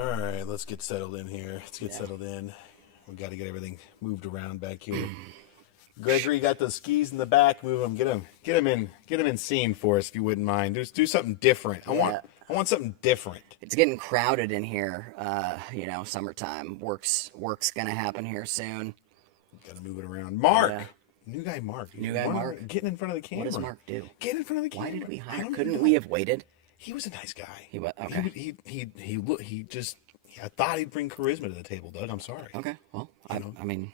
All right, let's get settled in here. Let's get settled in. We got to get everything moved around back here. Gregory got those skis in the back. Move them. Get them in scene for us if you wouldn't mind. Just do something different. I want something different. It's getting crowded in here. Summertime. Work's gonna happen here soon. Got to move it around. Mark, new guy Mark. Mark. Getting in front of the camera. What does Mark do? Get in front of the camera. Why did we hire? don't Couldn't know. we have waited? He was a nice guy. He was okay. I thought he'd bring charisma to the table, Doug. I'm sorry. Okay. Well, I mean,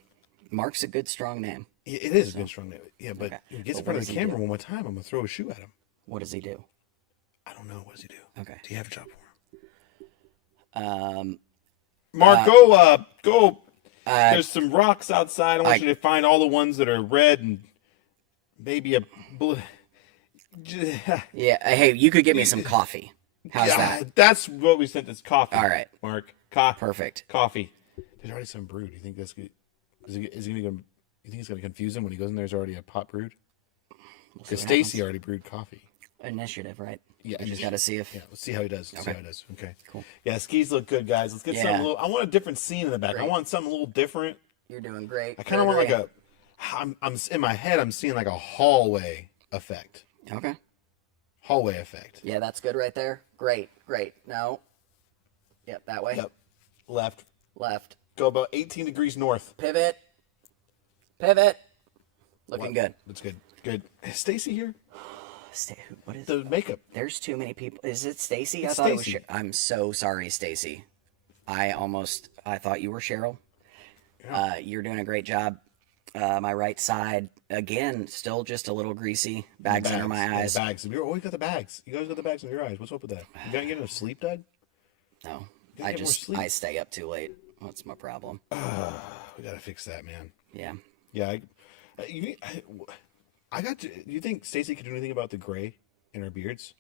Mark's a good, strong name. It is a good strong name. Yeah, but Okay. if he gets in But front what of the does he camera do? one more time, I'm gonna throw a shoe at him. What does he do? I don't know. What does he do? Okay. Do you have a job for him? Um, Mark, go. There's some rocks outside. I want you to find all the ones that are red and maybe a blue. yeah. Hey, you could give me some coffee. How's that? That's what we sent. This coffee. All right. Mark. Perfect. Coffee. There's already some brewed. Do you think that's good? Is he gonna? You think it's gonna confuse him when he goes in? There's already a pot brewed. Because Stacy already brewed coffee. Initiative, right? Yeah, We just got to see if. Yeah, let's see how he does. Okay. Okay. Cool. Yeah, skis look good, guys. Let's get something a little. I want a different scene in the back. I Great. want something a little different. You're doing great. I kind of want like a. I'm in my head. I'm seeing like a hallway effect. Okay. Hallway effect. Yeah, that's good right there. Great. No. Yep, that way. Yep. Left. Left. Go about 18 degrees north. Pivot. Looking good. That's good. Good. Is Stacy here? What is The makeup. There's too many people. Is it Stacy? It's I thought it was. Stacy. I'm so sorry, Stacy. I thought you were Cheryl. You're doing a great job. My right side again, still just a little greasy. Bags under my Yeah, eyes. bags. You always got the bags. You guys got the bags under your eyes. What's up with that? You gotta get enough sleep, Doug? No, gotta get more sleep. I stay up too late. What's my problem? We gotta fix that, man. Yeah. Yeah. I got to. You think Stacy could do anything about the gray in our beards?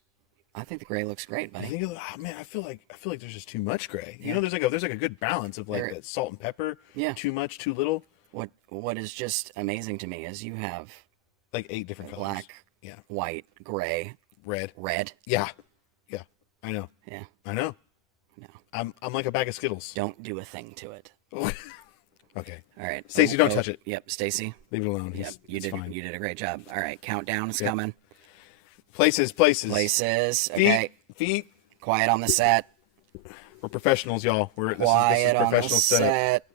I think the gray looks great, I buddy. think, man, I feel like there's just too much gray. You know, there's like a good balance of like There- that salt and pepper. Yeah. Too much, too little. What is just amazing to me is you have Like 8 different colors. black, Yeah. white, gray, Red. red. Yeah. Yeah. I know. Yeah. I know. No. I'm like a bag of Skittles. Don't do a thing to it. Okay. All right. Stacey, don't touch it. Yep, Stacy. Leave it alone. Yep, you it's did. fine. You did a great job. All right, countdown is coming. Places. Places. Okay. Feet. Quiet on the set. We're professionals, y'all. This is Quiet on the professional setup. set.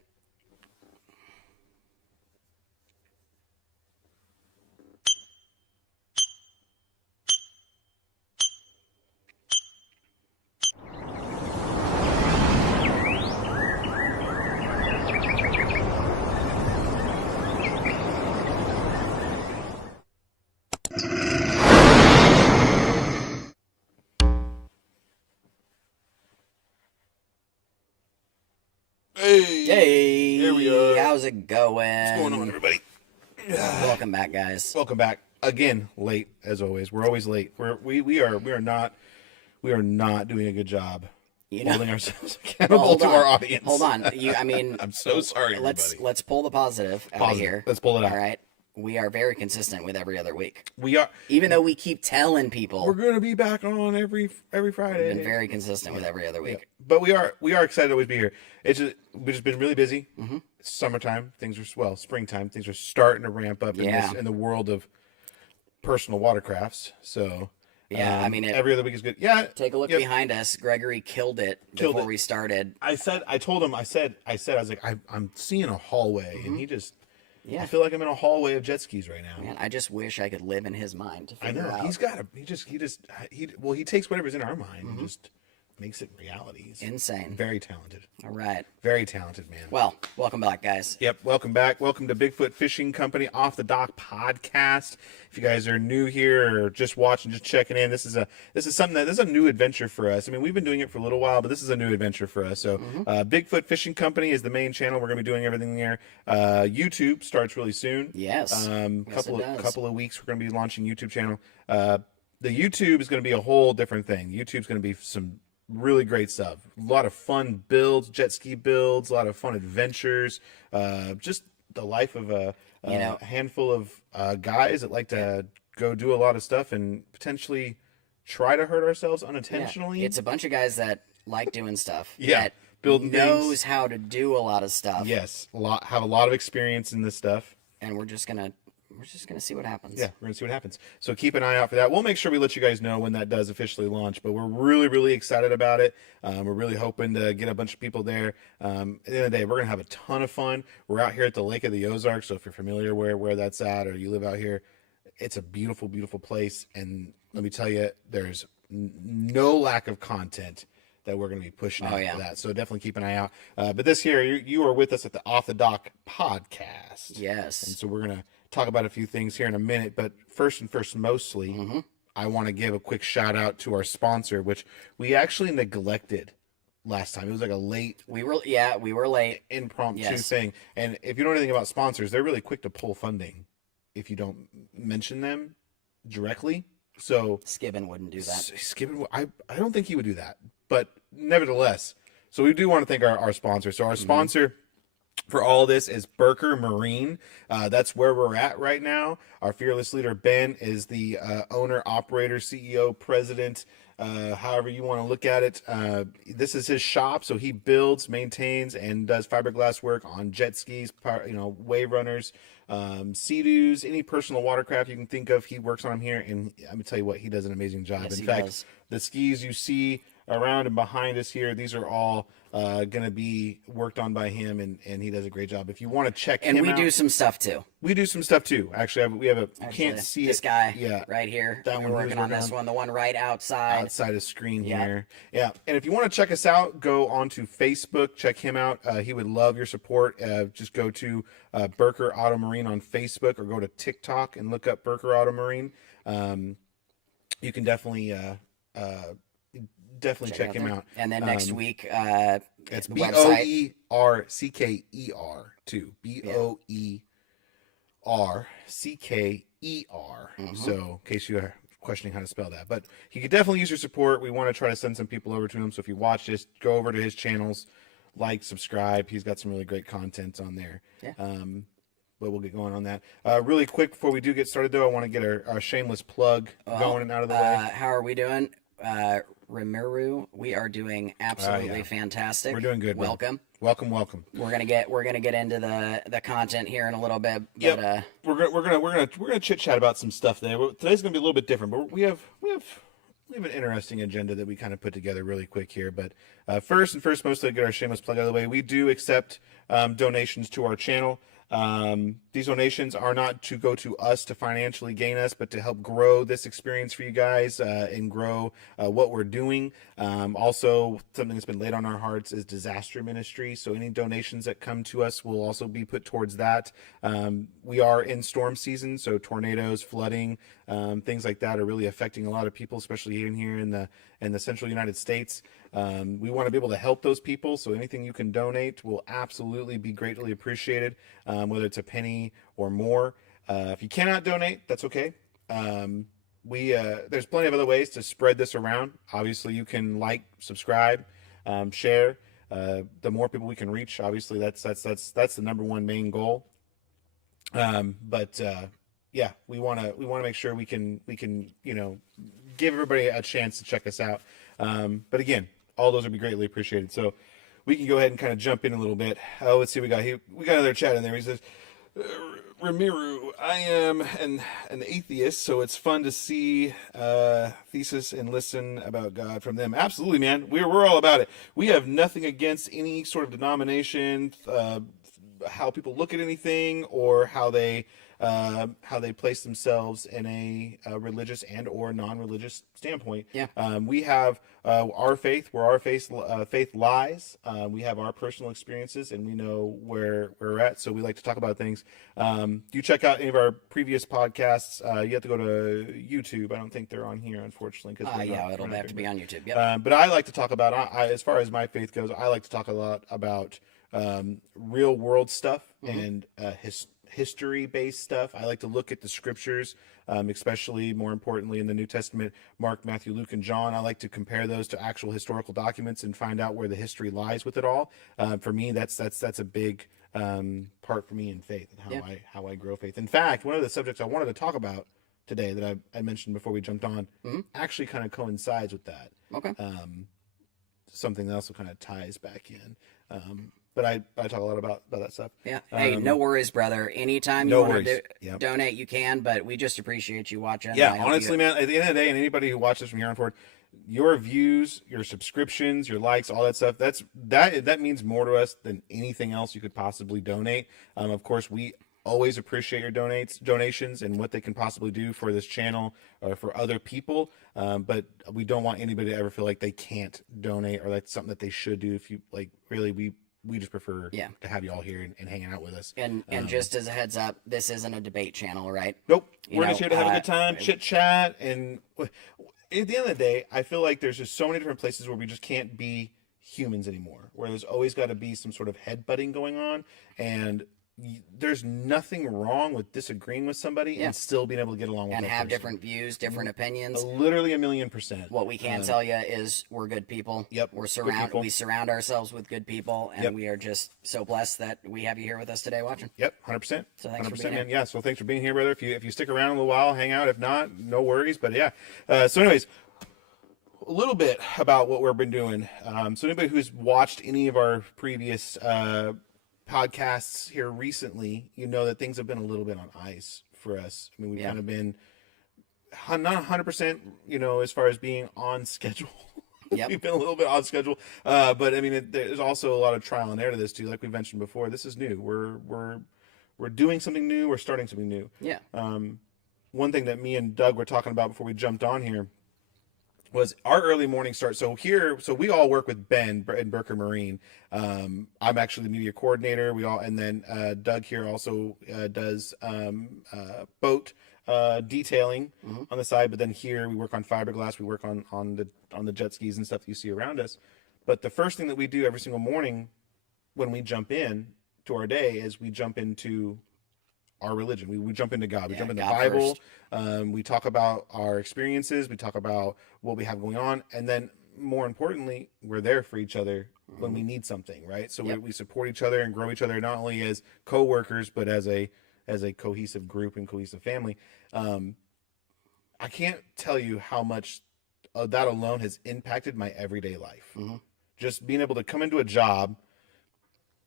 Hey, Here we are. How's it going? What's going on, everybody? Welcome back, guys. Welcome back again. Late as always. We're always late. We are not doing a good job holding ourselves accountable Hold to on. our audience. Hold on. I'm so sorry, Let's everybody. pull the positive out of Positive. here. Let's pull it out. All right. We are very consistent with every other week, We are. even though we keep telling people We're going to be back on every Friday. we've been very consistent with every other week. But we are excited to always be here. We've just been really busy. Mm-hmm. It's summertime. Springtime. Things are starting to ramp up Yeah. in the world of personal watercrafts. So Yeah, I mean, every other week is good. Yeah. Take a look Yep. behind us. Gregory killed it Killed before it. we started. I told him, I was like, I'm seeing a hallway, and he just, Yeah. I feel like I'm in a hallway of jet skis right now. Man, I just wish I could live in his mind to I figure know out. he takes whatever's in our mind and just makes it reality. He's Insane. very talented, All right. very talented man. Well, welcome back, guys. Yep, welcome back. Welcome to Bigfoot Fishing Company Off the Dock podcast. If you guys are new here or just watching, just checking in, this is a new adventure for us. I mean, we've been doing it for a little while, but this is a new adventure for us. So, Bigfoot Fishing Company is the main channel. We're going to be doing everything there. YouTube starts really soon. Yes. Yes, it does. Couple of weeks, we're going to be launching YouTube channel. The YouTube is going to be a whole different thing. YouTube's going to be some really great stuff. A lot of fun builds, jet ski builds, a lot of fun adventures. Just the life of a handful of guys that like to go do a lot of stuff and potentially try to hurt ourselves unintentionally. Yeah. It's a bunch of guys that like doing stuff. Yeah, that building knows things. how to do a lot of stuff. Yes, have a lot of experience in this stuff. And we're just gonna see what happens. Yeah, we're gonna see what happens. So keep an eye out for that. We'll make sure we let you guys know when that does officially launch. But we're really, really excited about it. We're really hoping to get a bunch of people there. At the end of the day, we're gonna have a ton of fun. We're out here at the Lake of the Ozarks, so if you're familiar where that's at, or you live out here, it's a beautiful, beautiful place. And let me tell you, there's no lack of content that we're going to be pushing out for that. So definitely keep an eye out. But this year, you are with us at the Off the Dock podcast. Yes. And so we're going to talk about a few things here in a minute. But first, mostly, I want to give a quick shout out to our sponsor, which we actually neglected last time. It was like a late. We were late. Impromptu thing. And if you know anything about sponsors, they're really quick to pull funding if you don't mention them directly. So Skibbin wouldn't do that. Skibbin, I don't think he would do that. But nevertheless, so we do want to thank our sponsor. So our sponsor for all this is Burker Marine. That's where we're at right now. Our fearless leader, Ben, is the owner, operator, CEO, president, however you want to look at it. This is his shop. So he builds, maintains, and does fiberglass work on jet skis, wave runners, Sea-Doos, any personal watercraft you can think of. He works on them here. And I'm going to tell you what, he does an amazing job. Yes, In fact, the skis you see around and behind us here, these are all going to be worked on by him, and he does a great job. If you want to check him out. And we do some stuff too. We do some stuff too. Actually, we have can't see this it. Guy right here. That we're working on this one, the one right outside of screen here. Yeah. And if you want to check us out, go onto Facebook, check him out. He would love your support. Just go to Burker Auto Marine on Facebook, or go to TikTok and look up Burker Auto Marine. You can definitely check him out. And then next week, it's BOERCKER too. BOERCKER. So in case you are questioning how to spell that, but he could definitely use your support. We want to try to send some people over to him. So if you watch this, go over to his channels, like, subscribe. He's got some really great content on there. Yeah. But we'll get going on that. Really quick before we do get started, though, I want to get our shameless plug going and out of the way. How are we doing? Ramiru, we are doing absolutely fantastic. We're doing good. Welcome. Welcome. We're gonna get into the content here in a little bit. But, yep. We're gonna chit chat about some stuff there. Today's gonna be a little bit different, but we have an interesting agenda that we kind of put together really quick here. But first, mostly to get our shameless plug out of the way, we do accept donations to our channel. These donations are not to go to us to financially gain us, but to help grow this experience for you guys and grow what we're doing. Also, something that's been laid on our hearts is disaster ministry. So any donations that come to us will also be put towards that. We are in storm season, so tornadoes, flooding, things like that are really affecting a lot of people, especially in here in the central United States. We want to be able to help those people, so anything you can donate will absolutely be greatly appreciated, whether it's a penny or more. If you cannot donate, that's okay. There's plenty of other ways to spread this around. Obviously, you can like, subscribe, share. The more people we can reach, obviously, that's the number one main goal. Yeah, we want to make sure we can give everybody a chance to check us out. But again, all those would be greatly appreciated. So we can go ahead and kind of jump in a little bit. Let's see, we got another chat in there. He says, Ramiru, I am an atheist, so it's fun to see thesis and listen about God from them. Absolutely, man. We're all about it. We have nothing against any sort of denomination, how people look at anything, or how they place themselves in a religious and or non-religious standpoint. Yeah. We have our faith, where our faith lies. We have our personal experiences, and we know where we're at. So we like to talk about things. You check out any of our previous podcasts. You have to go to YouTube. I don't think they're on here, unfortunately. It'll have to be on YouTube. Yep. But I like to talk about, as far as my faith goes, I like to talk a lot about real world stuff and history-based stuff. I like to look at the scriptures, especially more importantly in the New Testament, Mark, Matthew, Luke, and John. I like to compare those to actual historical documents and find out where the history lies with it all. For me, that's a big part for me in faith and how I grow faith. In fact, one of the subjects I wanted to talk about today that I mentioned before we jumped on actually kind of coincides with that. Okay. something else that kind of ties back in. But I talk a lot about that stuff. Yeah. Hey, no worries, brother. Anytime you No want worries. to Yep. donate, you can. But we just appreciate you watching. Yeah, I hope honestly, you, man, at the end of the day, and anybody who watches from here on forward, your views, your subscriptions, your likes, all that stuff, that means more to us than anything else you could possibly donate. Of course, we always appreciate your donations and what they can possibly do for this channel or for other people. But we don't want anybody to ever feel like they can't donate or that's something that they should do. If you like, really, we just prefer to have you all here and hanging out with us. and just as a heads up, this isn't a debate channel, right? Nope. You We're know, just here to have a good time, chit chat, and at the end of the day, I feel like there's just so many different places where we just can't be humans anymore. Where there's always got to be some sort of headbutting going on, and there's nothing wrong with disagreeing with somebody and still being able to get along with and that have person. different views, different opinions. Literally 1,000,000%. What we can tell you is we're good people. Yep, We're good people. we surround ourselves with good people, and we are just so blessed that we have you here with us today watching. Yep, 100%. So thanks for 100%, being man. here. Yeah, so thanks for being here, brother. If you stick around a little while, hang out. If not, no worries. But yeah. So anyways, a little bit about what we've been doing. So anybody who's watched any of our previous podcasts here recently, you know that things have been a little bit on ice for us. I mean, we've kind of been not 100%, you know, as far as being on schedule. Yep. We've been a little bit on schedule, but I mean, there's also a lot of trial and error to this too. Like we mentioned before, this is new. We're doing something new. We're starting something new. Yeah. One thing that me and Doug were talking about before we jumped on here was our early morning start. So we all work with Ben in Burker Marine. I'm actually the media coordinator. And then Doug here also does boat detailing on the side. But then here we work on fiberglass. We work on the jet skis and stuff that you see around us. But the first thing that we do every single morning when we jump in to our day is we jump into our religion. We jump into God. We jump into the God Bible. We talk about our experiences. We talk about what we have going on. And then more importantly, we're there for each other when we need something, right? So we support each other and grow each other, not only as co-workers, but as a cohesive group and cohesive family. I can't tell you how much that alone has impacted my everyday life. Just being able to come into a job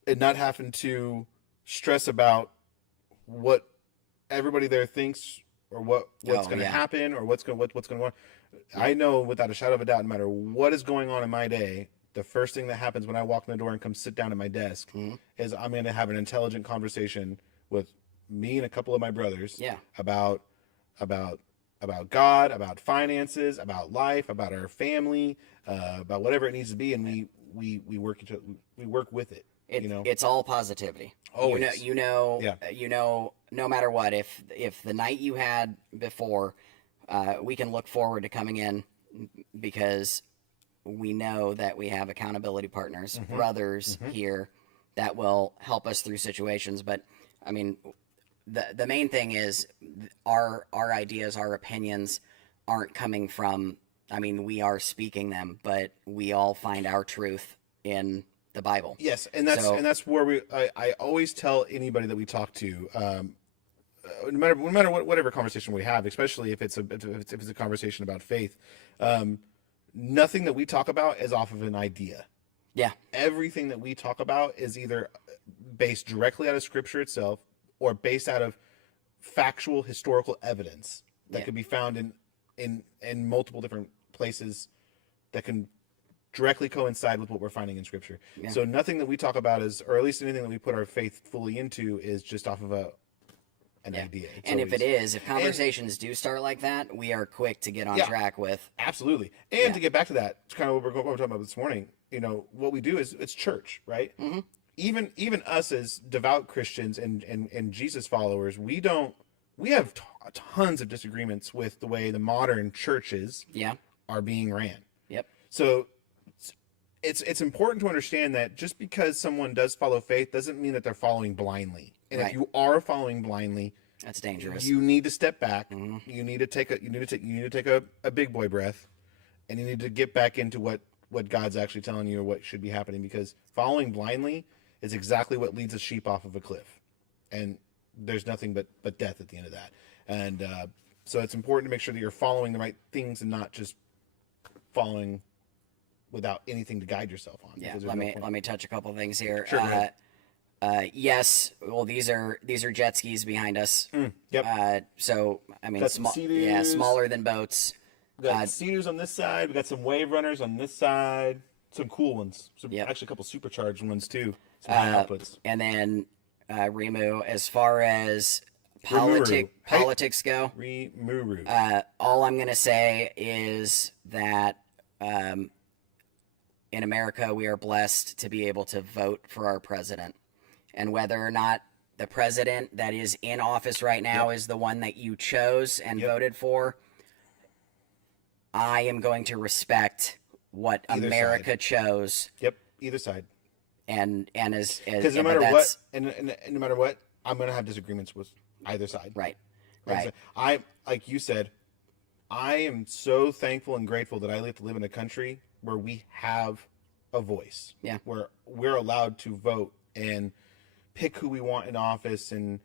and not having to stress about what everybody there thinks or what's going to happen or what's going on. I know without a shadow of a doubt, no matter what is going on in my day, the first thing that happens when I walk in the door and come sit down at my desk is I'm going to have an intelligent conversation with me and a couple of my brothers about God, about finances, about life, about our family, about whatever it needs to be, and we work with it. It's all positivity. Always. You know, no matter what, if the night you had before, we can look forward to coming in because we know that we have accountability partners, brothers here that will help us through situations. But I mean, the main thing is our ideas, our opinions aren't coming from, I mean, we are speaking them, but we all find our truth in the Bible. Yes, and that's where I always tell anybody that we talk to, no matter whatever conversation we have, especially if it's a conversation about faith, nothing that we talk about is off of an idea. Yeah. Everything that we talk about is either based directly out of Scripture itself or based out of factual historical evidence that could be found in multiple different places that can directly coincide with what we're finding in Scripture. Yeah. So nothing that we talk about or at least anything that we put our faith fully into is just off of an idea. If conversations do start like that, we are quick to get on track with. Absolutely. And to get back to that, it's kind of what we're talking about this morning, what we do is it's church, right? Mm-hmm. Even us as devout Christians and Jesus followers, we have tons of disagreements with the way the modern churches are being ran. Yep. So it's important to understand that just because someone does follow faith doesn't mean that they're following blindly. And if you are following blindly, that's dangerous. You need to step back. Mm-hmm. You need to take a big boy breath, and you need to get back into what God's actually telling you or what should be happening, because following blindly is exactly what leads a sheep off of a cliff, and there's nothing but death at the end of that. And so it's important to make sure that you're following the right things and not just following without anything to guide yourself on. Yeah, because there's no point. let me touch a couple things here. Sure, go ahead. Yes, well these are jet skis behind us. Yep. So I mean, Got some Sea-Doos. smaller than boats. We got Sea-Doos on this side. We got some Wave Runners on this side. Some cool ones. Yep. Actually, a couple supercharged ones too. Some high outputs. And then Remu, as far as Rimuru. politics go, Rimuru. all I'm gonna say is that in America we are blessed to be able to vote for our president, and whether or not the president that is in office right now is the one that you chose and voted for, I am going to respect what Either America chose. Yep. Either side. And as Because no matter what, and no matter what, I'm gonna have disagreements with either side. right. I like you said, I am so thankful and grateful that I live to live in a country where we have a voice. Yeah. Where we're allowed to vote and pick who we want in office, and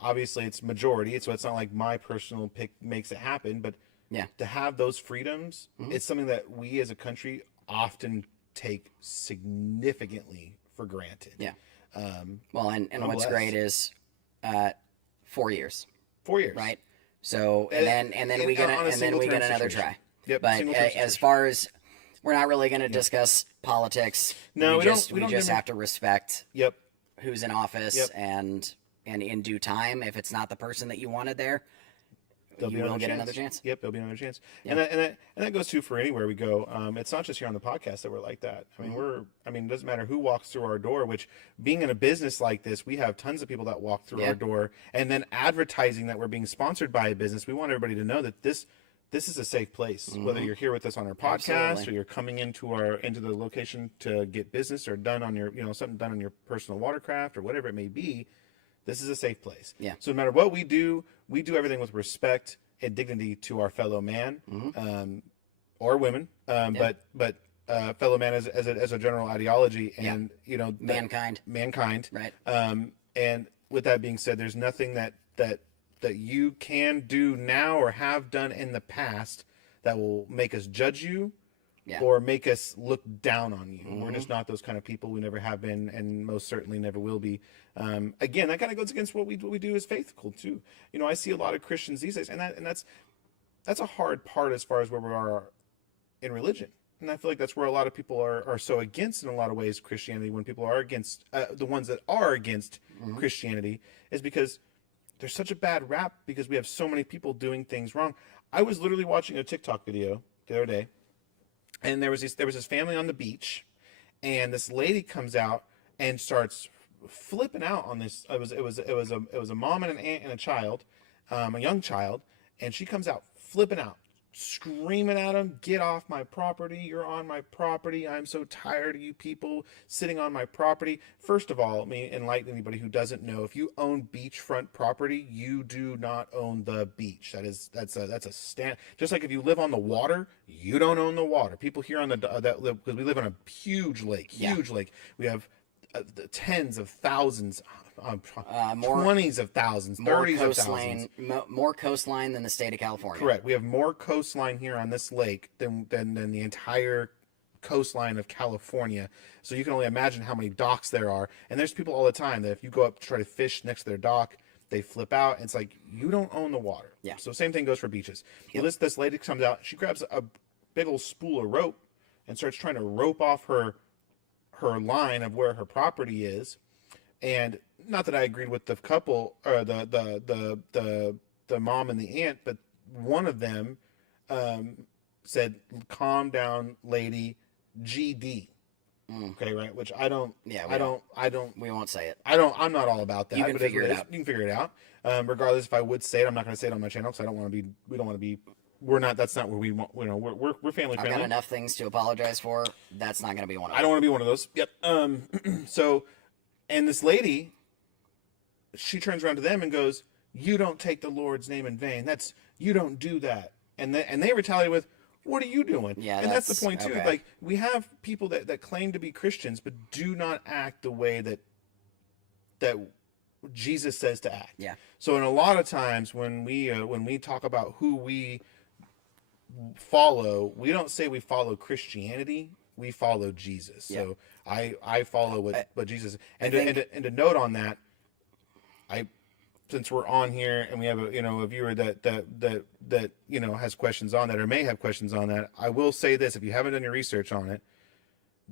obviously it's majority, so it's not like my personal pick makes it happen, but Yeah. to have those freedoms, it's something that we as a country often take significantly for granted. Yeah. Well, and what's blessed. great is 4 years, 4 years. right? So and then we get on a single-term another situation. try. Yep, But single-term as situation. far as we're not really going to discuss politics. No, we just don't just never- have to respect Yep. who's in office, Yep. and in due time, if it's not the person that you wanted there, There'll you be will get another chance. Yep, there'll be another chance. And that goes too for anywhere we go. It's not just here on the podcast that we're like that. I mean, it doesn't matter who walks through our door, which being in a business like this, we have tons of people that walk through our door, and then advertising that we're being sponsored by a business. We want everybody to know that this is a safe place, whether you're here with us on our podcast Absolutely. or you're coming into the location to get business or done on your, something done on your personal watercraft or whatever it may be. This is a safe place. Yeah. So no matter what we do everything with respect and dignity to our fellow man, or women, but fellow man as a general ideology, and Mankind. Right. And with that being said, there's nothing that you can do now or have done in the past that will make us judge you. Yeah. Or make us look down on you. We're just not those kind of people. We never have been, and most certainly never will be. Again, that kind of goes against what we do as faithful too. I see a lot of Christians these days, and that's a hard part as far as where we are in religion. And I feel like that's where a lot of people are so against, in a lot of ways, Christianity. When people are against, the ones that are against Christianity, is because there's such a bad rap because we have so many people doing things wrong. I was literally watching a TikTok video the other day. And there was this family on the beach, and this lady comes out and starts flipping out on this. It was a mom and an aunt and a child, a young child, and she comes out flipping out, screaming at him, "Get off my property! You're on my property! I'm so tired of you people sitting on my property." First of all, let me enlighten anybody who doesn't know: if you own beachfront property, you do not own the beach. That's a stand. Just like if you live on the water, you don't own the water. People here on because we live on a huge lake, lake. We have tens of thousands. More 20s of thousands, more 30s of thousands. more coastline than the state of California. Correct. We have more coastline here on this lake than the entire coastline of California. So you can only imagine how many docks there are. And there's people all the time that if you go up to try to fish next to their dock, they flip out. It's like, you don't own the water. Yeah. So same thing goes for beaches. Yep. Well, this lady comes out, she grabs a big old spool of rope and starts trying to rope off her line of where her property is. And not that I agreed with the couple or the mom and the aunt, but one of them said, "Calm down, lady, GD." Okay, right? Which I don't. Yeah, I don't. We won't say it. I'm not all about that. You can but figure it is. out. You can figure it out. Regardless, if I would say it, I'm not going to say it on my channel because I don't want to be. We don't want to be. We're not. That's not where we want. We're family I've friendly. got enough things to apologize for. That's not going to be one of I them. don't want to be one of those. Yep. So, and this lady, she turns around to them and goes, "You don't take the Lord's name in vain. You don't do that." And they retaliate with, "What are you doing?" Yeah, and that's the point too. okay. Like, we have people that claim to be Christians but do not act the way that Jesus says to act. Yeah. So, in a lot of times when we talk about who we follow, we don't say we follow Christianity, we follow Jesus. Yeah. So I follow what Jesus, and I think- to note on that, I, since we're on here and we have a viewer that has questions on that or may have questions on that, I will say this: if you haven't done your research on it,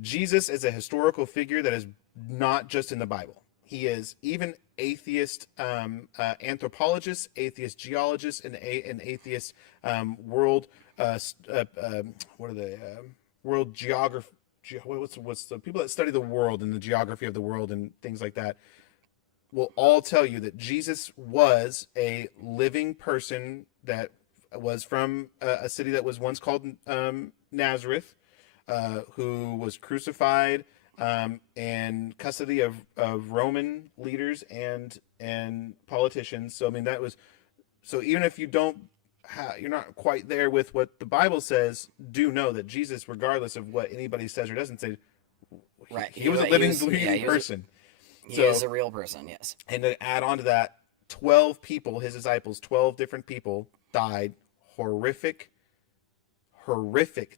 Jesus is a historical figure that is not just in the Bible. He is even atheist anthropologists, atheist geologists, and atheist world what are they world geography. What's the people that study the world and the geography of the world and things like that will all tell you that Jesus was a living person that was from a city that was once called Nazareth, who was crucified in custody of Roman leaders and politicians. So I mean so even if you you're not quite there with what the Bible says, do know that Jesus, regardless of what anybody says or doesn't say, Right. he was a living person. He is a real person, yes. And to add on to that, 12 people, his disciples, 12 different people died horrific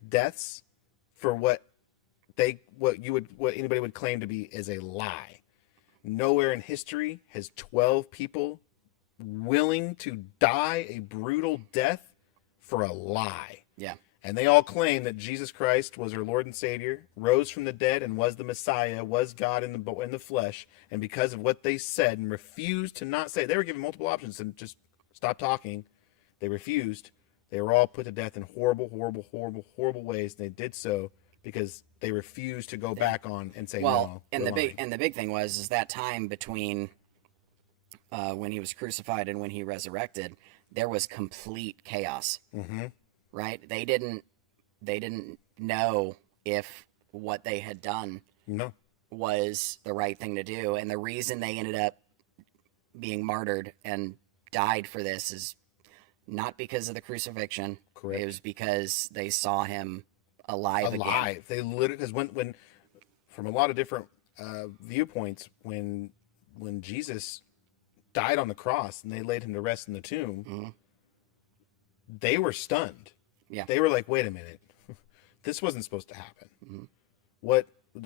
deaths for what anybody would claim to be is a lie. Nowhere in history has 12 people willing to die a brutal death for a lie. Yeah. And they all claim that Jesus Christ was our Lord and Savior, rose from the dead, and was the Messiah, was God in the flesh. And because of what they said and refused to not say, they were given multiple options and just stop talking. They refused. They were all put to death in horrible, horrible, horrible, horrible ways. And they did so because they refused to go back on and say no. And the big thing is that time between when he was crucified and when he resurrected, there was complete chaos. Mm-hmm. Right? They didn't know if what they had done was the right thing to do, and the reason they ended up being martyred and died for this is not because of the crucifixion. Correct. It was because they saw him alive again. They literally, because when from a lot of different viewpoints, when Jesus died on the cross and they laid him to rest in the tomb, mm-hmm. they were stunned. Yeah. They were like, wait a minute, this wasn't supposed to happen. Mm-hmm.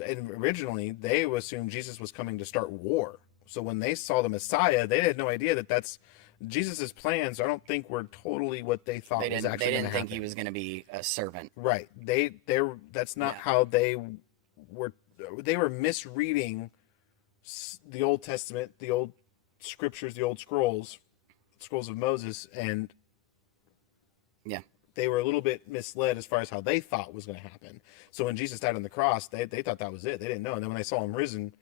And originally they assumed Jesus was coming to start war. So when they saw the Messiah, they had no idea that's Jesus's plans. I don't think were totally what they thought was actually going to happen. They didn't think he was going to be a servant. Right. That's not how they were. They were misreading the Old Testament, the old scriptures, the old scrolls of Moses, and they were a little bit misled as far as how they thought was going to happen. So when Jesus died on the cross, they thought that was it. They didn't know. And then when they saw him risen,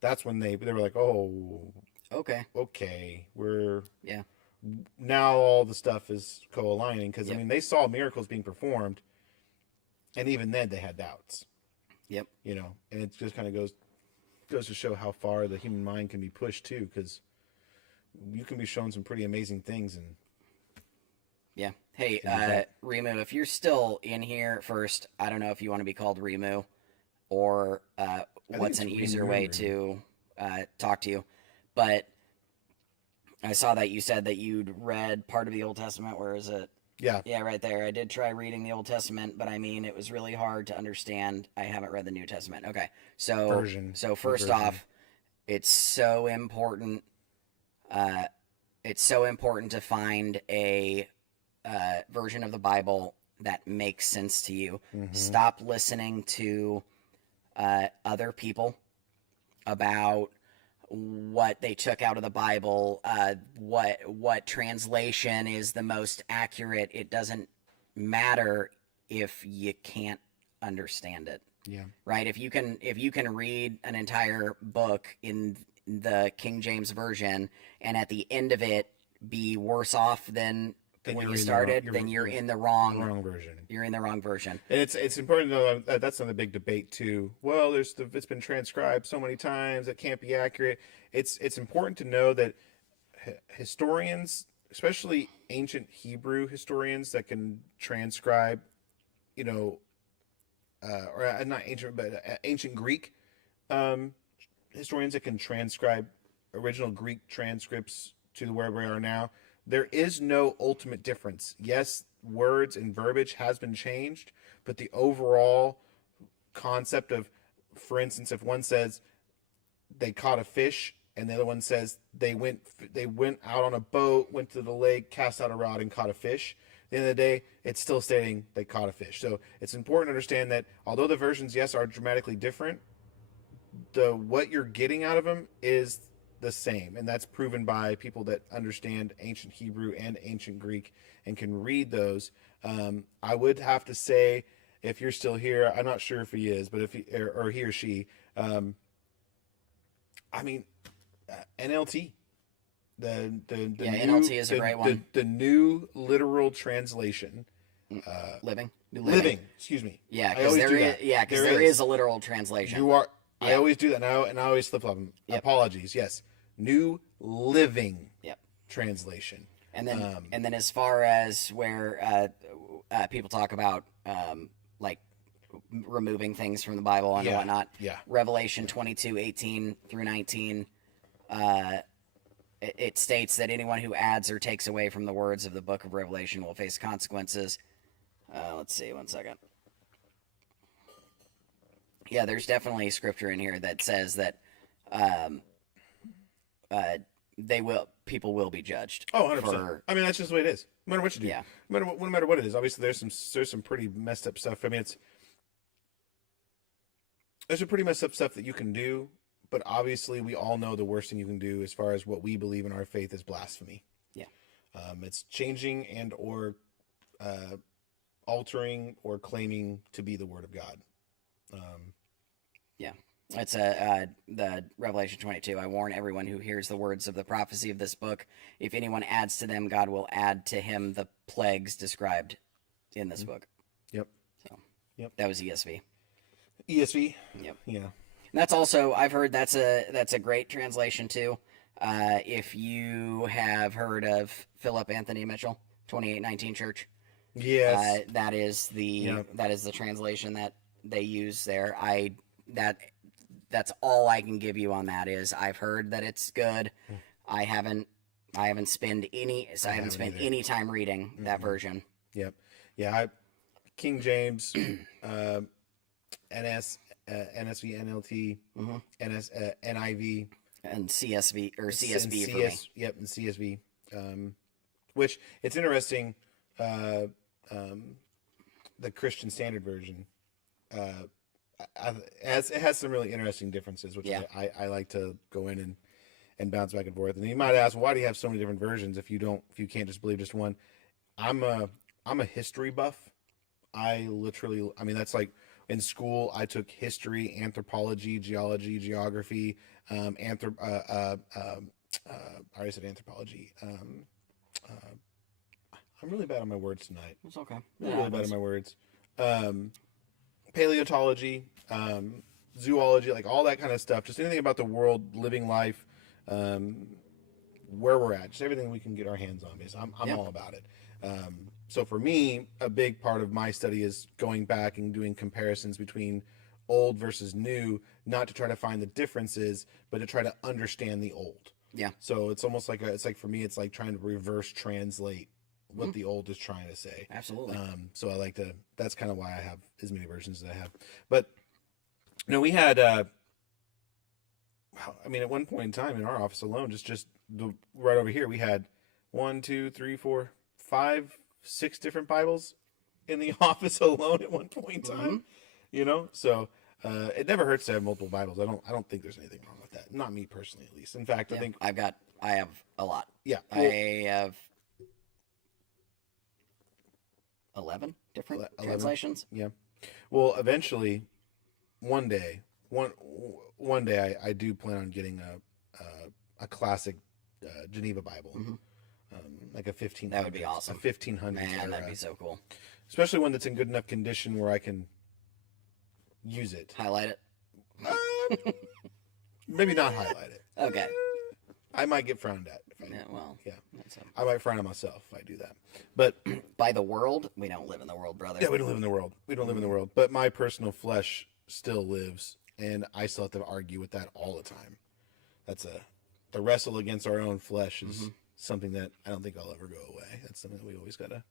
that's when they were like, oh, okay, we're now all the stuff is co-aligning, because I mean they saw miracles being performed, and even then they had doubts. Yep. And it just kind of goes to show how far the human mind can be pushed too, because you can be shown some pretty amazing things. And yeah. Hey, Remu, if you're still in here, first, I don't know if you want to be called Remu or what's an easier way to talk to you, but I saw that you said that you'd read part of the Old Testament. Where is it? Yeah, right there. I did try reading the Old Testament, but I mean, it was really hard to understand. I haven't read the New Testament. Okay, so first off, it's so important. It's so important to find a version of the Bible that makes sense to you. Mm-hmm. Stop listening to other people about what they took out of the Bible, what translation is the most accurate. It doesn't matter if you can't understand it. Yeah. Right? If you can read an entire book in the King James Version and at the end of it be worse off than when you started, then you're in the wrong version. You're in the wrong version. And it's important to know that that's another big debate too. Well, it's been transcribed so many times it can't be accurate. It's important to know that historians, especially ancient Hebrew historians that can transcribe, or not ancient, but ancient Greek historians that can transcribe original Greek transcripts to where we are now. there is no ultimate difference. Yes, words and verbiage has been changed, but the overall concept of, for instance, if one says they caught a fish and the other one says they went out on a boat, went to the lake, cast out a rod and caught a fish, at the end of the day, it's still stating they caught a fish. So it's important to understand that although the versions, yes, are dramatically different, the what you're getting out of them is the same, and that's proven by people that understand ancient Hebrew and ancient Greek and can read those. I would have to say, if you're still here, I'm not sure if he is, but if he or he or she, I mean, NLT, the Yeah, new, NLT is a great one. The new literal translation. Living. New Living, excuse me. Yeah, I because always do that. there is a literal translation. You are. I Yeah. always do that, and I always flip flop them. Yep. Apologies. Yes, New Living Yep. Translation. And then as far as where people talk about like removing things from the Bible and Yeah, whatnot, yeah. Revelation 22:18 through 19, it states that anyone who adds or takes away from the words of the book of Revelation will face consequences. Let's see, one second. Yeah, there's definitely scripture in here that says that people will be judged. Oh, 100%. for- I mean, that's just the way it is. No matter what you do. Yeah. No matter what it is. Obviously, there's some pretty messed up stuff. I mean, there's some pretty messed up stuff that you can do, but obviously, we all know the worst thing you can do as far as what we believe in our faith is blasphemy. Yeah. It's changing and or altering or claiming to be the word of God. Yeah. It's the Revelation 22. I warn everyone who hears the words of the prophecy of this book. If anyone adds to them, God will add to him the plagues described in this book. Yep. So, Yep. that was ESV. ESV. Yep. Yeah. And that's also, I've heard that's a great translation too. If you have heard of Philip Anthony Mitchell, 2819 Church, Yes. that is the Yeah. that is the translation that they use there. That's all I can give you on that. Is I've heard that it's good. I haven't spent any haven't either. any time reading that version. Yep. Yeah. King James, NSV, NLT, NIV, And CSV or CSB for me. Yep, and CSV. Which it's interesting. The Christian Standard Version, it has some really interesting differences, which Yeah. I like to go in and bounce back and forth. And you might ask, why do you have so many different versions if you can't just believe just one? I'm a history buff. I mean, that's like in school, I took history, anthropology, geology, geography, I already said anthropology. I'm really bad on my words tonight. It's okay. Really bad on my words. Paleontology, zoology, like all that kind of stuff. Just anything about the world, living life, where we're at, just everything we can get our hands on. Because I'm Yep. all about it. So for me, a big part of my study is going back and doing comparisons between old versus new, not to try to find the differences, but to try to understand the old. Yeah. So it's almost like it's like for me, it's like trying to reverse translate what the old is trying to say. Absolutely. So I like to. That's kind of why I have as many versions as I have. But we had. I mean, at one point in time in our office alone, right over here, we had 1, 2, 3, 4, 5, 6 different Bibles in the office alone at one point in time. So it never hurts to have multiple Bibles. I don't think there's anything wrong with that. Not me personally, at least. In fact, I think I have a lot. yeah. I have 11 different 11. translations. Yeah. Well, eventually, one day I do plan on getting a classic Geneva Bible, like a 1500. That would be awesome. A 1500. Man, that'd be so cool. Especially one that's in good enough condition where I can use it. Highlight it. Maybe not highlight it. Okay. I might get frowned at. Yeah, well, Yeah. that's I might frown at myself if I do that. But by the world, we don't live in the world, brother. yeah, we don't live in the world. We don't live in the world. But my personal flesh still lives, and I still have to argue with that all the time. The wrestle against our own flesh is something that I don't think I'll ever go away. That's something that we always gotta.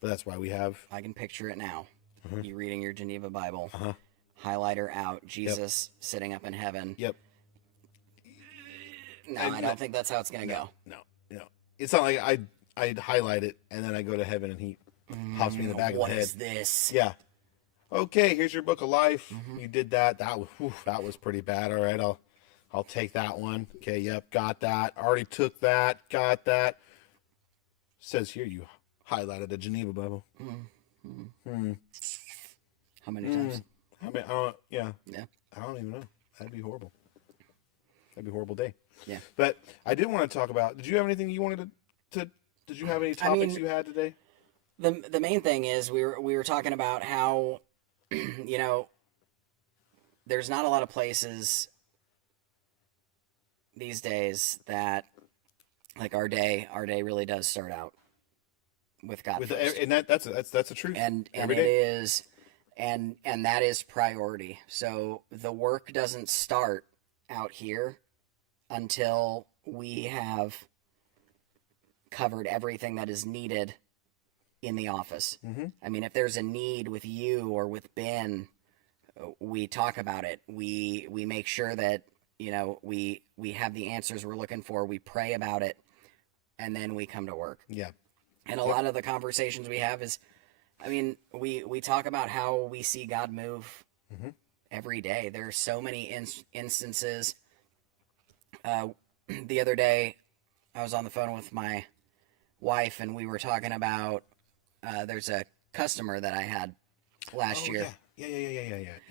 But that's why we have. I can picture it now. Uh-huh. You reading your Geneva Bible, Uh-huh. highlighter out, Jesus sitting up in heaven. Yep. No, I don't think that's how it's gonna go. No. It's not like I'd highlight it and then I go to heaven and he pops me in the back of the What head. is this? Yeah. Okay, here's your book of life. Mm-hmm. You did that. That was pretty bad. All right, I'll take that one. Okay, yep, got that. Already took that. Got that. Says here you highlighted the Geneva Bible. How many times? I mean, yeah. I don't even know. That'd be horrible. That'd be a horrible day. Yeah. But I did want to talk about. Did you have anything you wanted to did you have any topics you had today? The main thing is we were talking about how there's not a lot of places these days that like our day really does start out with God first. And that's the truth. And Every it day. is and that is priority. So the work doesn't start out here until we have covered everything that is needed in the office. Mm-hmm. I mean, if there's a need with you or with Ben, we talk about it. We make sure that we have the answers we're looking for. We pray about it, and then we come to work. Yeah. And a lot of the conversations we have is, I mean, we talk about how we see God move every day. There are so many instances. The other day, I was on the phone with my wife, and we were talking about there's a customer that I had last year. Yeah.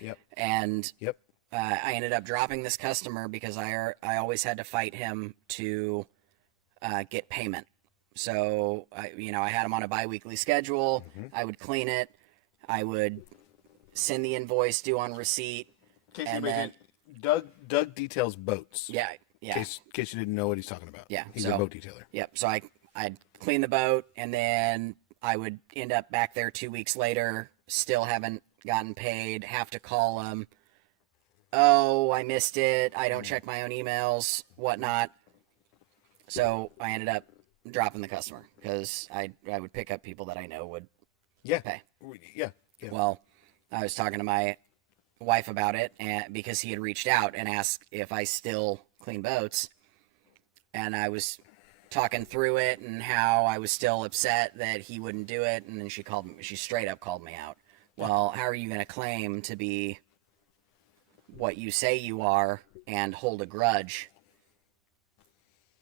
Yep. And Yep. I ended up dropping this customer because I always had to fight him to get payment. So I had him on a biweekly schedule. I would clean it. I would send the invoice due on receipt. And then Doug details boats. yeah. In case you didn't know what he's talking about. Yeah, He's a boat detailer. Yep. So I'd clean the boat, and then I would end up back there 2 weeks later, still haven't gotten paid, have to call them. Oh, I missed it. I don't check my own emails, whatnot. So I ended up dropping the customer because I would pick up people that I know would Yeah. pay. Yeah. Well, I was talking to my wife about it, and because he had reached out and asked if I still clean boats, and I was talking through it and how I was still upset that he wouldn't do it, and then she straight up called me out. Well, how are you going to claim to be what you say you are and hold a grudge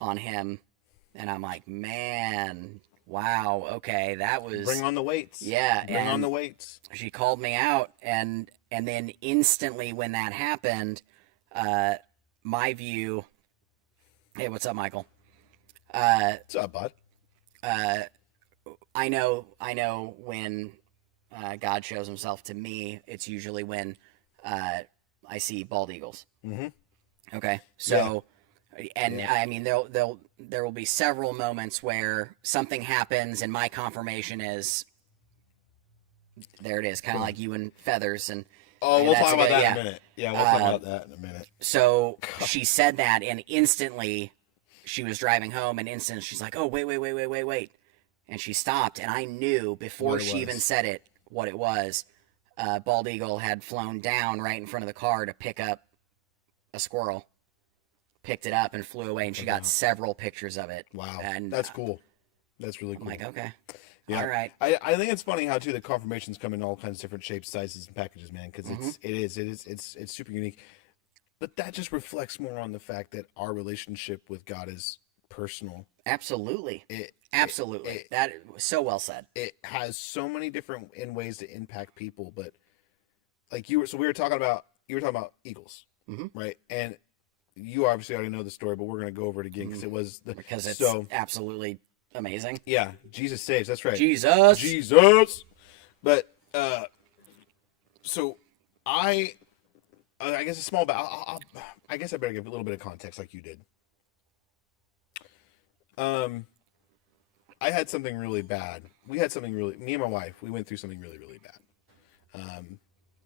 on him? And I'm like, man, wow, okay, that was Bring on the weights. Yeah, Bring on and the weights. she called me out, and then instantly when that happened, my view. Hey, what's up, Michael? What's up, bud? I know when God shows Himself to me, it's usually when I see bald eagles. Mm-hmm. Okay, so. And I mean, there will be several moments where something happens, and my confirmation is, there it is, kind of like you and feathers. And We'll talk about that yeah. in a minute. Yeah, we'll talk about that in a minute. So she said that, and instantly she was driving home, and instantly she's like, "Oh, wait," and she stopped, and I knew before she even said it what it was. Bald eagle had flown down right in front of the car to pick up a squirrel. Picked it up and flew away, and she got several pictures of it. Wow, and that's cool. That's really cool. I'm like, okay, Yeah. all right. I think it's funny how too the confirmations come in all kinds of different shapes, sizes, and packages, man. Because it's super unique. But that just reflects more on the fact that our relationship with God is personal. Absolutely, It that was so well said. It has so many different ways to impact people. But like we were talking about eagles, right? And you obviously already know the story, but we're going to go over it again Because it's absolutely amazing. Yeah, Jesus saves. That's right. Jesus. But so I guess a small. I guess I better give a little bit of context, like you did. I had something really bad. Me and my wife, we went through something really, really bad.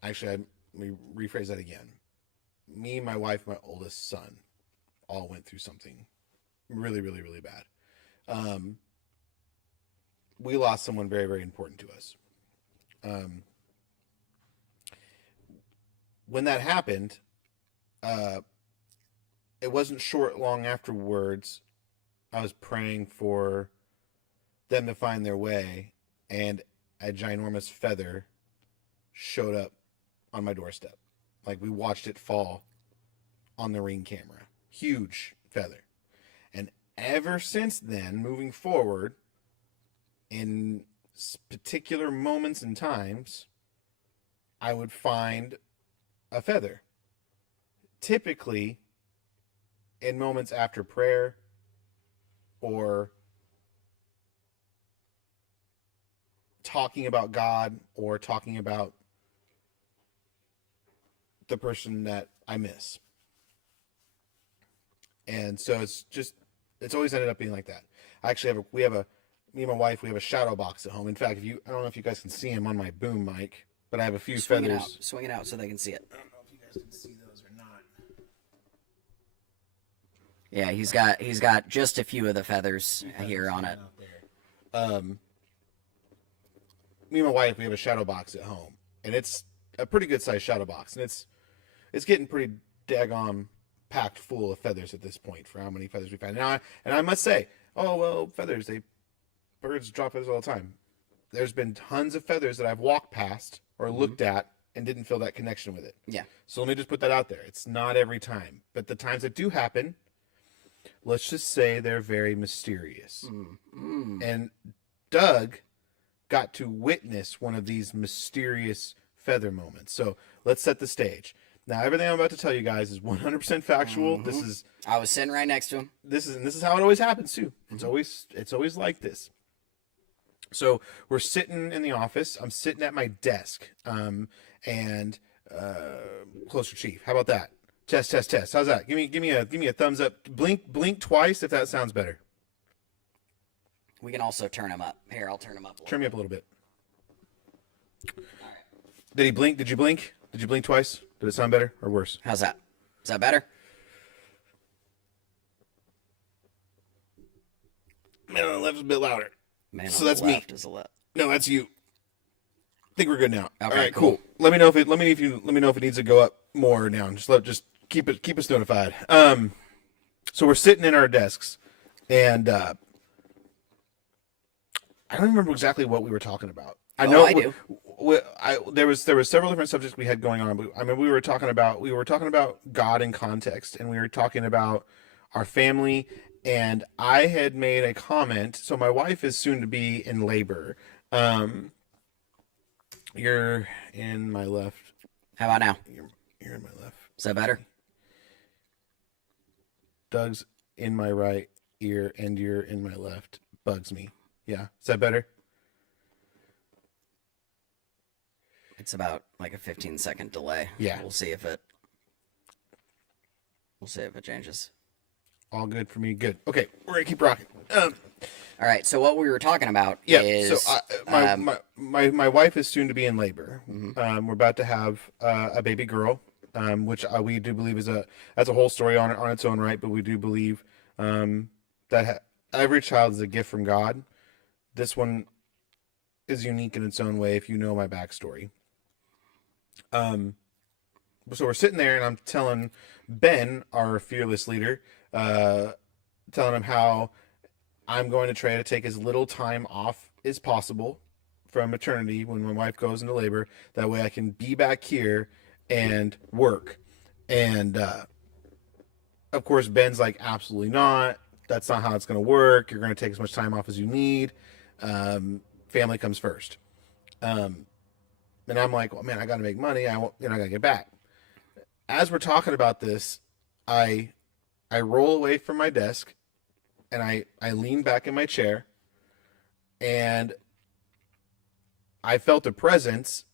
Actually, let me rephrase that again. Me, my wife, my oldest son, all went through something really, really, really bad. we lost someone very, very important to us. When that happened, it wasn't long afterwards. I was praying for them to find their way, and a ginormous feather showed up on my doorstep. Like, we watched it fall on the Ring camera. Huge feather. And ever since then, moving forward, in particular moments and times, I would find a feather. Typically, in moments after prayer or talking about God or talking about the person that I miss. And so it's always ended up being like that. I actually me and my wife, we have a shadow box at home. In fact, I don't know if you guys can see him on my boom mic, but I have a few feathers. Swing it out so they can see it. I don't know if you guys can see those or not. Yeah, he's got just a few of the feathers here on it. Me and my wife, we have a shadow box at home, and it's a pretty good sized shadow box, and it's getting pretty daggone packed full of feathers at this point for how many feathers we find. And I must say, oh well, feathers, birds drop feathers all the time. There's been tons of feathers that I've walked past or looked at and didn't feel that connection with it. Yeah. So let me just put that out there. It's not every time, but the times that do happen, let's just say they're very mysterious. And Doug got to witness one of these mysterious feather moments. So let's set the stage. Now, everything I'm about to tell you guys is 100% factual. I was sitting right next to him. This is how it always happens too. It's always like this. So we're sitting in the office. I'm sitting at my desk. And closer, Chief. How about that? Test. How's that? Give me a thumbs up. Blink twice if that sounds better. We can also turn him up. Here, I'll turn him up. Turn me up a little bit. Did he blink? Did you blink? Did you blink twice? Did it sound better or worse? How's that? Is that better? Man on the left is a bit louder. Man so on that's the left is a left. No, that's you. I think we're good now. Okay, all right, cool. Let me know if it needs to go up more now. Just keep us notified. So we're sitting in our desks, and I don't remember exactly what we were talking about. I know I do. There was several different subjects we had going on. But I mean, we were talking about God in context, and we were talking about our family. And I had made a comment. So my wife is soon to be in labor. You're in my left. How about now? You're in my left. Is that better? Doug's in my right ear, and you're in my left. Bugs me. Yeah. Is that better? It's about like a 15-second delay. Yeah. We'll see if it changes. All good for me. Good. Okay, we're gonna keep rocking. All right. So what we were talking about Yeah. is So my wife is soon to be in labor. We're about to have a baby girl, which we do believe that's a whole story on its own right. But we do believe that every child is a gift from God. This one is unique in its own way. If you know my backstory. So we're sitting there, and I'm telling Ben, our fearless leader, telling him how I'm going to try to take as little time off as possible from maternity when my wife goes into labor. That way I can be back here and work. And of course, Ben's like, absolutely not. That's not how it's going to work. You're going to take as much time off as you need. Family comes first. And I'm like, well, man, I got to make money. I got to get back. As we're talking about this, I roll away from my desk, and I lean back in my chair, and I felt a presence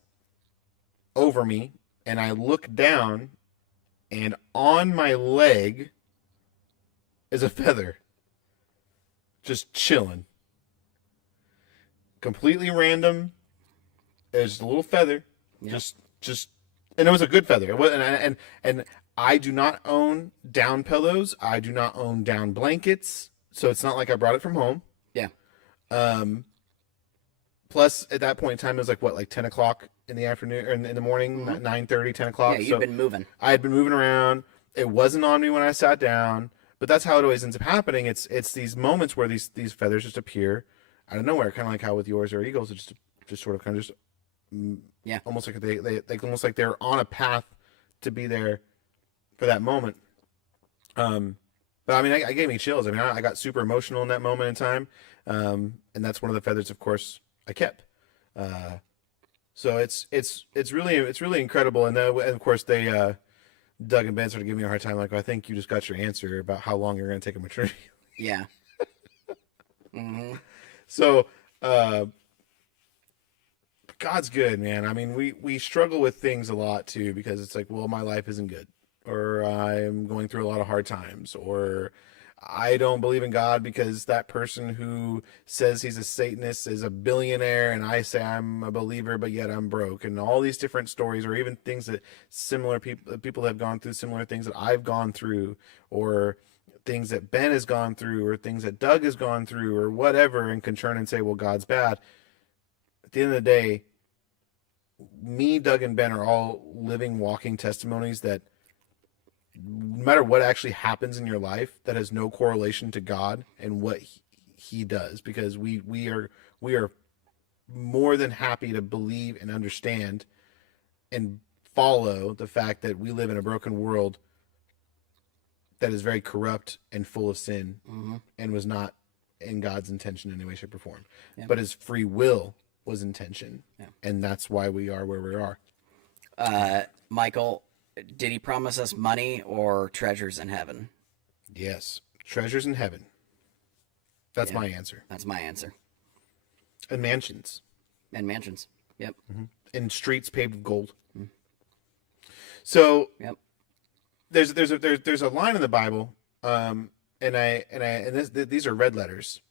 over me, and I look down, and on my leg is a feather, just chilling. Completely random. There's a little feather, Yep. just, and it was a good feather. It was, and I do not own down pillows. I do not own down blankets. So it's not like I brought it from home. Yeah. Plus, at that point in time, it was like 10 o'clock in the afternoon, or in the morning, 9:30, 10 o'clock. Yeah, you've So been moving. I had been moving around. It wasn't on me when I sat down, but that's how it always ends up happening. It's these moments where these feathers just appear out of nowhere, kind of like how with yours or eagles, it just sort of kind of just almost like they almost like they're on a path to be there for that moment. But I mean, I gave me chills. I mean, I got super emotional in that moment in time, and that's one of the feathers, of course, I kept. So it's really incredible. And of course they Doug and Ben started giving me a hard time, like, I think you just got your answer about how long you're going to take a maternity. Yeah. So God's good, man. I mean, we struggle with things a lot too, because it's like, well, my life isn't good, or I'm going through a lot of hard times, or I don't believe in God because that person who says he's a Satanist is a billionaire, and I say I'm a believer, but yet I'm broke, and all these different stories, or even things that similar people have gone through, similar things that I've gone through, or things that Ben has gone through, or things that Doug has gone through, or whatever, and can turn and say, well, God's bad. At the end of the day, me, Doug, and Ben are all living, walking testimonies that no matter what actually happens in your life, that has no correlation to God and what he does, because we are more than happy to believe and understand and follow the fact that we live in a broken world that is very corrupt and full of sin, and was not in God's intention in any way, shape, or form. Yeah. But his free will was intention, and that's why we are where we are. Michael, did he promise us money or treasures in heaven? Yes, treasures in heaven. That's my answer. That's my answer. And mansions. And mansions. Yep. And streets paved with gold. So there's a line in the Bible, and these are red letters.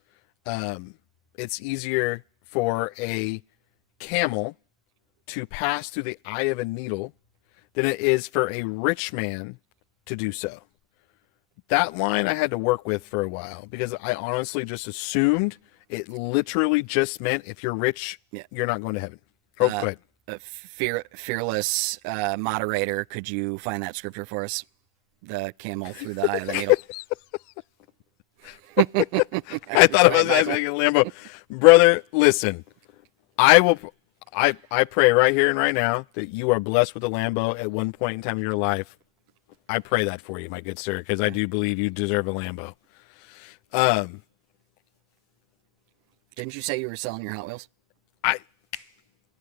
It's easier for a camel to pass through the eye of a needle than it is for a rich man to do so. That line I had to work with for a while, because I honestly just assumed it literally just meant if you're rich, you're not going to heaven. Oh, go ahead. Fearless moderator, could you find that scripture for us? The camel through the eye of the needle. I thought I was making a Lambo. Brother, listen, I pray right here and right now that you are blessed with a Lambo at one point in time of your life. I pray that for you, my good sir, because I do believe you deserve a Lambo. Didn't you say you were selling your Hot Wheels? I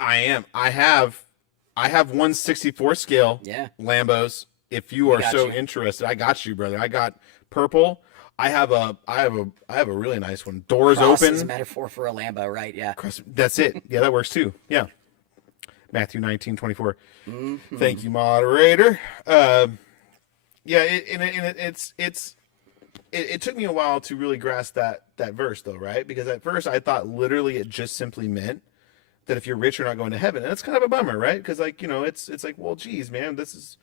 am. I have 1/64 scale Lambos. If you are so interested, I got you, brother. I got purple. I have a really nice one. Doors Cross open. is a metaphor for a Lambo, right? Yeah. That's it. Yeah, that works too. Yeah. Matthew 19:24. Thank you, moderator. It took me a while to really grasp that verse, though, right? Because at first I thought literally it just simply meant that if you're rich, you're not going to heaven, and that's kind of a bummer, right? Because it's like, well, geez, man, this is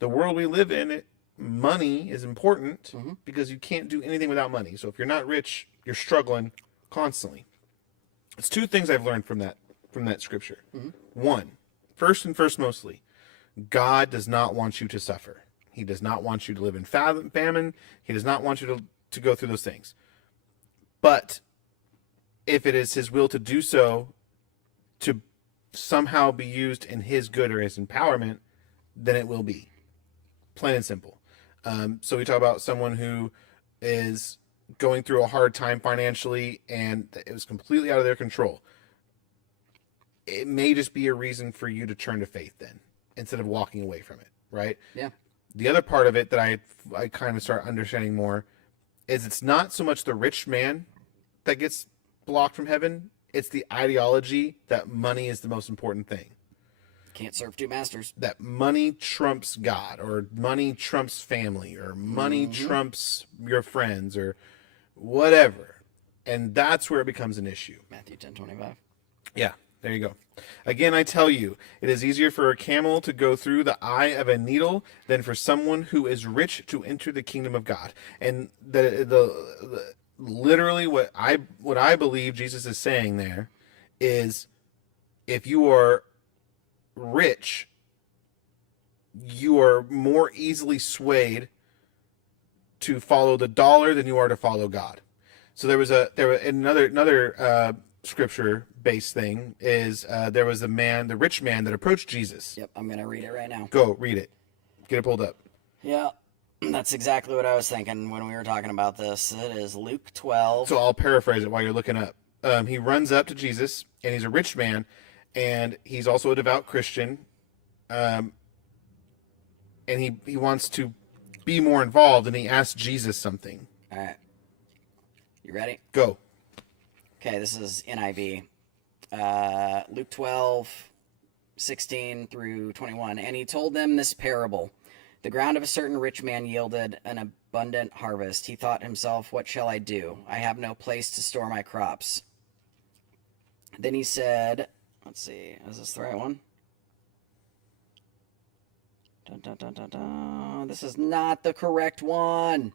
the world we live in. Money is important because you can't do anything without money. So if you're not rich, you're struggling constantly. It's two things I've learned from that scripture. One, first and mostly, God does not want you to suffer. He does not want you to live in famine. He does not want you to go through those things. But if it is his will to do so, to somehow be used in his good or his empowerment, then it will be. Plain and simple. So we talk about someone who is going through a hard time financially and it was completely out of their control. It may just be a reason for you to turn to faith then, instead of walking away from it, right? Yeah. The other part of it that I kind of start understanding more is it's not so much the rich man that gets blocked from heaven. It's the ideology that money is the most important thing. Can't serve two masters. That money trumps God, or money trumps family, or money trumps your friends, or whatever. And that's where it becomes an issue. Matthew 10:25. Yeah, there you go. Again, I tell you, it is easier for a camel to go through the eye of a needle than for someone who is rich to enter the kingdom of God. And the literally what I believe Jesus is saying there is, if you are rich, you are more easily swayed to follow the dollar than you are to follow God. So there was another scripture based thing is there was the rich man that approached Jesus. Yep, I'm gonna read it right now. Go read it. Get it pulled up. Yeah, that's exactly what I was thinking when we were talking about this. It is Luke 12. So I'll paraphrase it while you're looking up. He runs up to Jesus, and he's a rich man, and he's also a devout Christian, and he wants to be more involved, and he asks Jesus something. All right, you ready? Go. Okay, this is NIV. Luke 12, 16 through 21. And he told them this parable. The ground of a certain rich man yielded an abundant harvest. He thought to himself, what shall I do? I have no place to store my crops. Then he said, let's see, is this the right one? Dun, dun, dun, dun, dun. This is not the correct one.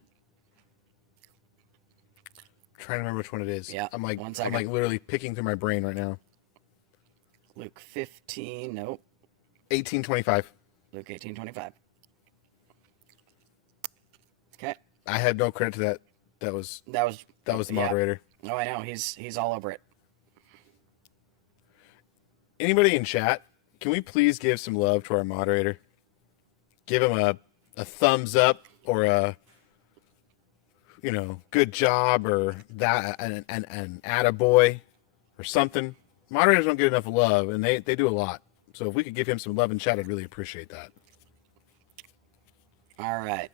Trying to remember which one it is. Yeah, I'm like 1 second. literally picking through my brain right now. Luke 15, nope. 1825. Luke 18:25. Okay. I had no credit to that. That was the moderator. Oh, I know. He's all over it. Anybody in chat, can we please give some love to our moderator? Give him a thumbs up or a good job or that an attaboy or something. Moderators don't get enough love, and they do a lot. So if we could give him some love in chat, I'd really appreciate that. All right.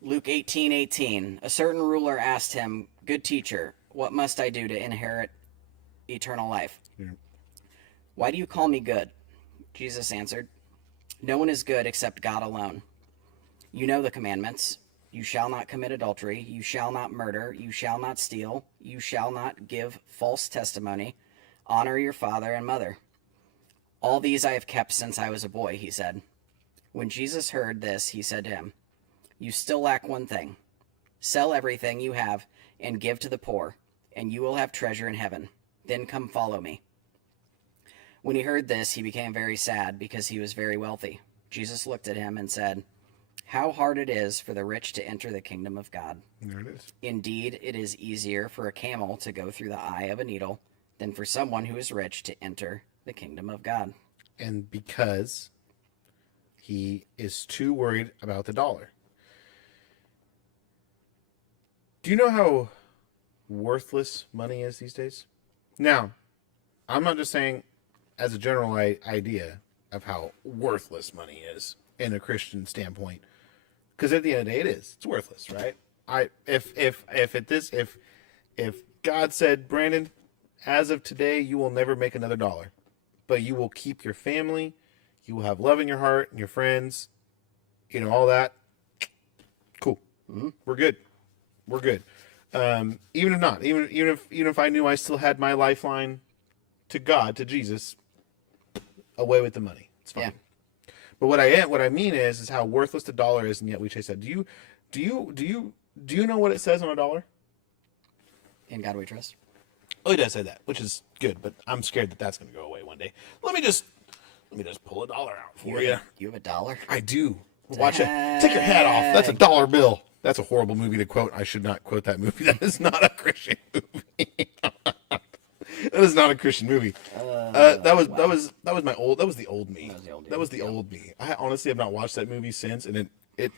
Luke 18:18. A certain ruler asked him, "Good teacher, what must I do to inherit eternal life?" Yeah. "Why do you call me good?" Jesus answered, "No one is good except God alone. You know the commandments. You shall not commit adultery. You shall not murder. You shall not steal. You shall not give false testimony. Honor your father and mother. All these I have kept since I was a boy," he said. When Jesus heard this, he said to him, "You still lack one thing. Sell everything you have and give to the poor, and you will have treasure in heaven. Then come follow me." When he heard this, he became very sad because he was very wealthy. Jesus looked at him and said, "How hard it is for the rich to enter the kingdom of God. There it is. Indeed, it is easier for a camel to go through the eye of a needle than for someone who is rich to enter the kingdom of God." And because he is too worried about the dollar. Do you know how worthless money is these days? Now, I'm not just saying as a general idea of how worthless money is in a Christian standpoint, because at the end of the day, it's worthless, right? If God said, "Brandon, as of today, you will never make another dollar, but you will keep your family, you will have love in your heart and your friends, all that," cool. Mm-hmm. We're good. We're good. Even if not, even if I knew I still had my lifeline to God, to Jesus, away with the money. It's fine. Yeah. But what I mean is how worthless the dollar is, and yet we chase that. Do you know what it says on a dollar? In God we trust. Oh, it does say that, which is good, but I'm scared that that's going to go away one day. Let me just pull a dollar out for you. You have a dollar? I do. Watch it. Take your hat off. That's a dollar bill. That's a horrible movie to quote. I should not quote that movie. That is not a Christian movie. That is not a Christian movie. That was the old me. That was the old me. I honestly have not watched that movie since, and it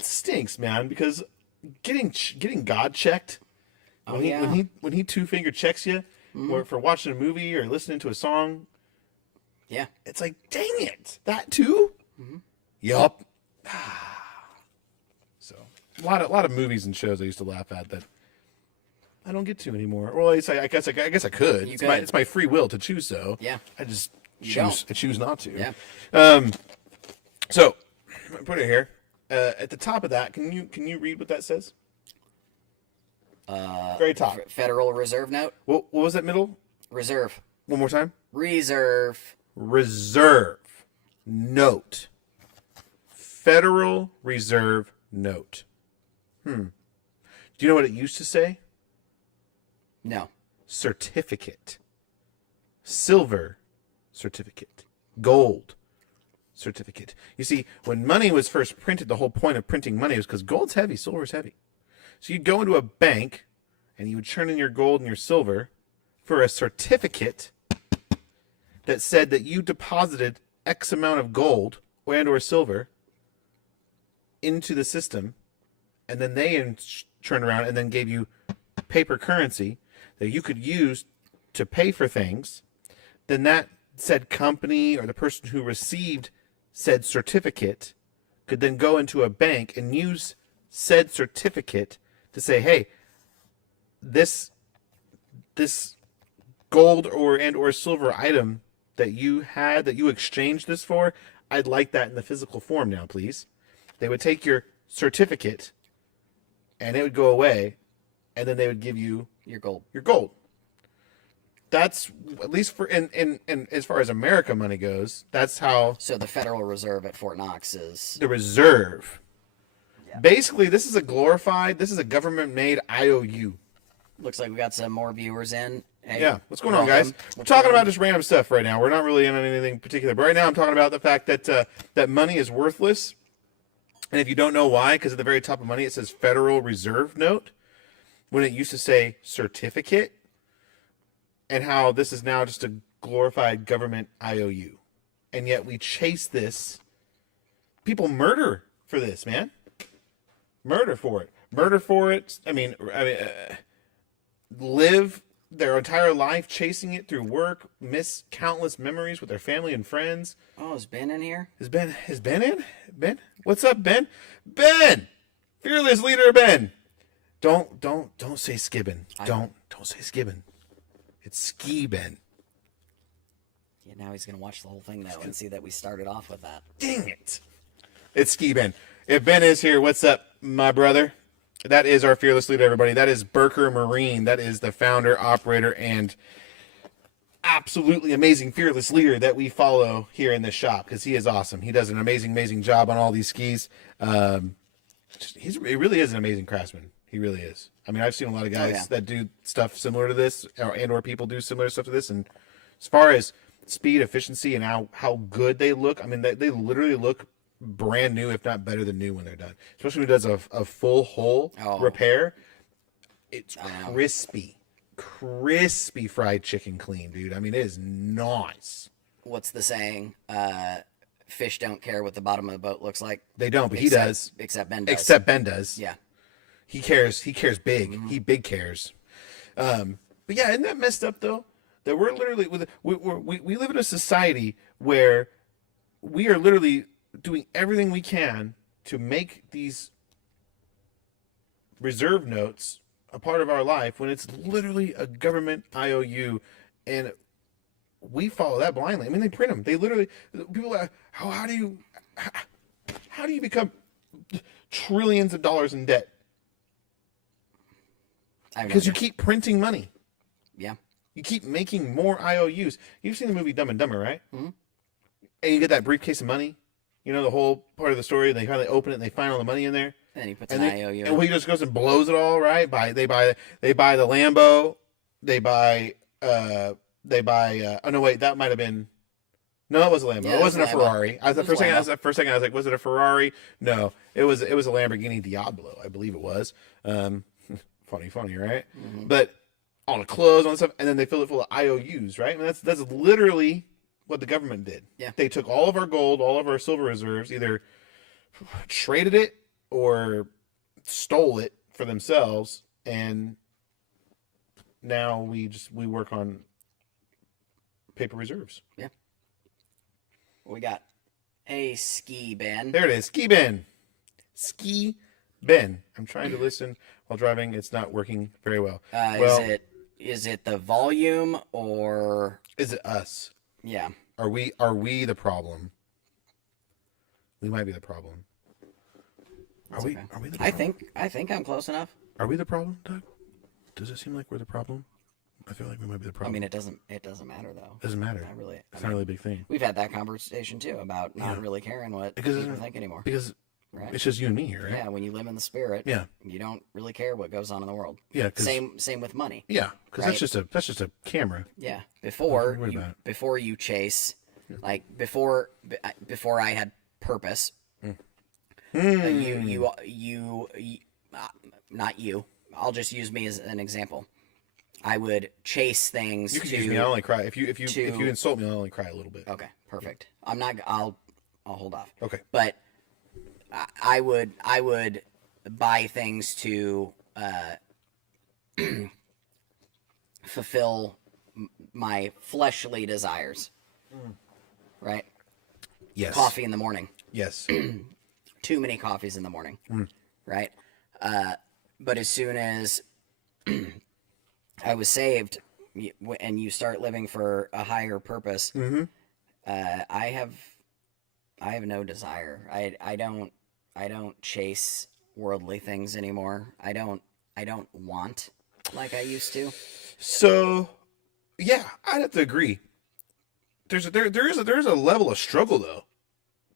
stinks, man. Because getting God checked when he two-finger checks you for watching a movie or listening to a song. Yeah, it's like, dang it, that too. Mm-hmm. Yup. So a lot of movies and shows I used to laugh at that I don't get to anymore. Well, I guess I could. It's my free will to choose so. Yeah. I just choose not to. Yeah. So put it here. At the top of that, can you read what that says? Very top. Federal Reserve note. What was that middle? Reserve. One more time. Reserve. Reserve note. Federal Reserve note. Do you know what it used to say? No. Certificate. Silver certificate. Gold certificate. You see, when money was first printed, the whole point of printing money was because gold's heavy, silver's heavy. So you'd go into a bank and you would turn in your gold and your silver for a certificate that said that you deposited X amount of gold and or silver into the system, and then they turn around and then gave you paper currency that you could use to pay for things. Then that said company or the person who received said certificate could then go into a bank and use said certificate to say, hey, this gold or silver item that you had, that you exchanged this for, I'd like that in the physical form now, please. They would take your certificate and it would go away, and then they would give you Your gold. your gold. That's, at least for in as far as America money goes, that's how So the Federal Reserve at Fort Knox is. the reserve. Basically, this is a government-made IOU. Looks like we got some more viewers in. Hey, Yeah, what's going on, guys? We're talking about just random stuff right now. We're not really in anything particular, but right now I'm talking about the fact that that money is worthless. And if you don't know why, because at the very top of money it says Federal Reserve Note, when it used to say certificate, and how this is now just a glorified government IOU. And yet we chase this. People murder for this, man. Murder for it. Murder for it. Live their entire life chasing it through work, miss countless memories with their family and friends. Oh, is Ben in here? Is Ben in? Ben? What's up, Ben? Ben! Fearless leader Ben. Don't say skibbin. Don't say skibbin. It's ski Ben. Yeah, now he's gonna watch the whole thing though and see that we started off with that. Dang it. It's ski Ben. If Ben is here, what's up, my brother? That is our fearless leader, everybody. That is Burker Marine. That is the founder, operator, and absolutely amazing fearless leader that we follow here in this shop, because he is awesome. He does an amazing job on all these skis. He really is an amazing craftsman. He really is. I mean, I've seen a lot of guys that do stuff similar to this, or people do similar stuff to this. And as far as speed, efficiency, and how good they look, I mean, they literally look brand new, if not better than new when they're done. Especially when he does a full hole repair. It's crispy fried chicken clean, dude. I mean, it is nice. What's the saying? Fish don't care what the bottom of the boat looks like. They don't, but he does. Except Ben does. Except Ben does. Yeah. He cares big. Mm-hmm. He big cares. But yeah, isn't that messed up though? That we're literally we live in a society where we are literally doing everything we can to make these reserve notes a part of our life when it's literally a government IOU, and we follow that blindly. I mean, they print them. They literally, people are, how do you become trillions of dollars in debt? Because you keep printing money. Yeah. You keep making more IOUs. You've seen the movie Dumb and Dumber, right? Mm-hmm. And you get that briefcase of money. You know the whole part of the story. They finally open it and they find all the money in there. And he puts an IOU. And he just goes and blows it all, right? They buy the Lambo. They buy oh no, wait, that might have been. No, it was a Lambo. Yeah, it wasn't a Ferrari. For a second I was like, was it a Ferrari? No, it was a Lamborghini Diablo, I believe it was. Funny, right? Mm-hmm. But all the clothes, all the stuff, and then they fill it full of IOUs, right? I mean, that's literally what the government did. Yeah. They took all of our gold, all of our silver reserves, either traded it or stole it for themselves, and now we work on paper reserves. Yeah. We got a ski Ben. There it is, ski Ben. Ski Ben. I'm trying to listen while driving. It's not working very well. Is it the volume or is it us? Yeah. Are we the problem? We might be the problem. Are we the problem? I think I'm close enough. Are we the problem, Doug? Does it seem like we're the problem? I feel like we might be the problem. I mean, it doesn't matter though. It doesn't matter. Not really. It's not really a big thing. We've had that conversation too about not really caring what people think anymore. Because Right. It's just you and me here, right? Yeah, when you live in the spirit, Yeah. you don't really care what goes on in the world. Yeah. Same with money. Yeah, because Right. that's just a camera. Yeah, worry about it. before you chase, like before I had purpose. You not you. I'll just use me as an example. I would chase things You can to. use me. I only cry if you insult me. I'll only cry a little bit. Okay, perfect. I'm not. I'll hold off. Okay. But I would buy things to fulfill my fleshly desires. Right? Yes. Coffee in the morning. Yes. Too many coffees in the morning. Right? But as soon as I was saved and you start living for a higher purpose, I have no desire. I don't chase worldly things anymore. I don't want like I used to. So, yeah, I'd have to agree. There is a level of struggle though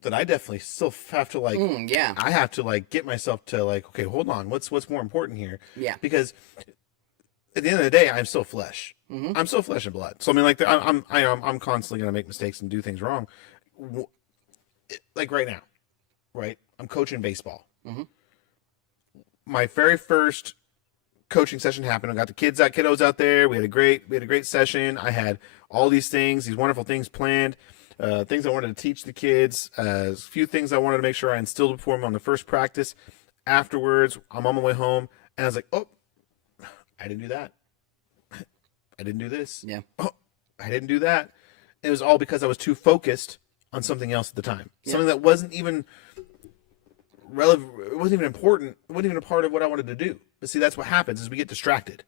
that I definitely still have to like. Yeah. I have to like get myself to like, okay, hold on, what's more important here? Yeah. Because at the end of the day, I'm still flesh. I'm still flesh and blood. So I mean, like, I'm constantly gonna make mistakes and do things wrong. Like right now, right? I'm coaching baseball. My very first coaching session happened. I got the kiddos out there. We had a great session. I had all these wonderful things planned. Things I wanted to teach the kids. A few things I wanted to make sure I instilled before them on the first practice. Afterwards, I'm on my way home, and I was like, "Oh, I didn't do that. I didn't do this. Yeah. Oh, I didn't do that." And it was all because I was too focused on something else at the time. Something that wasn't even relevant. It wasn't even important. It wasn't even a part of what I wanted to do. But see, that's what happens: is we get distracted.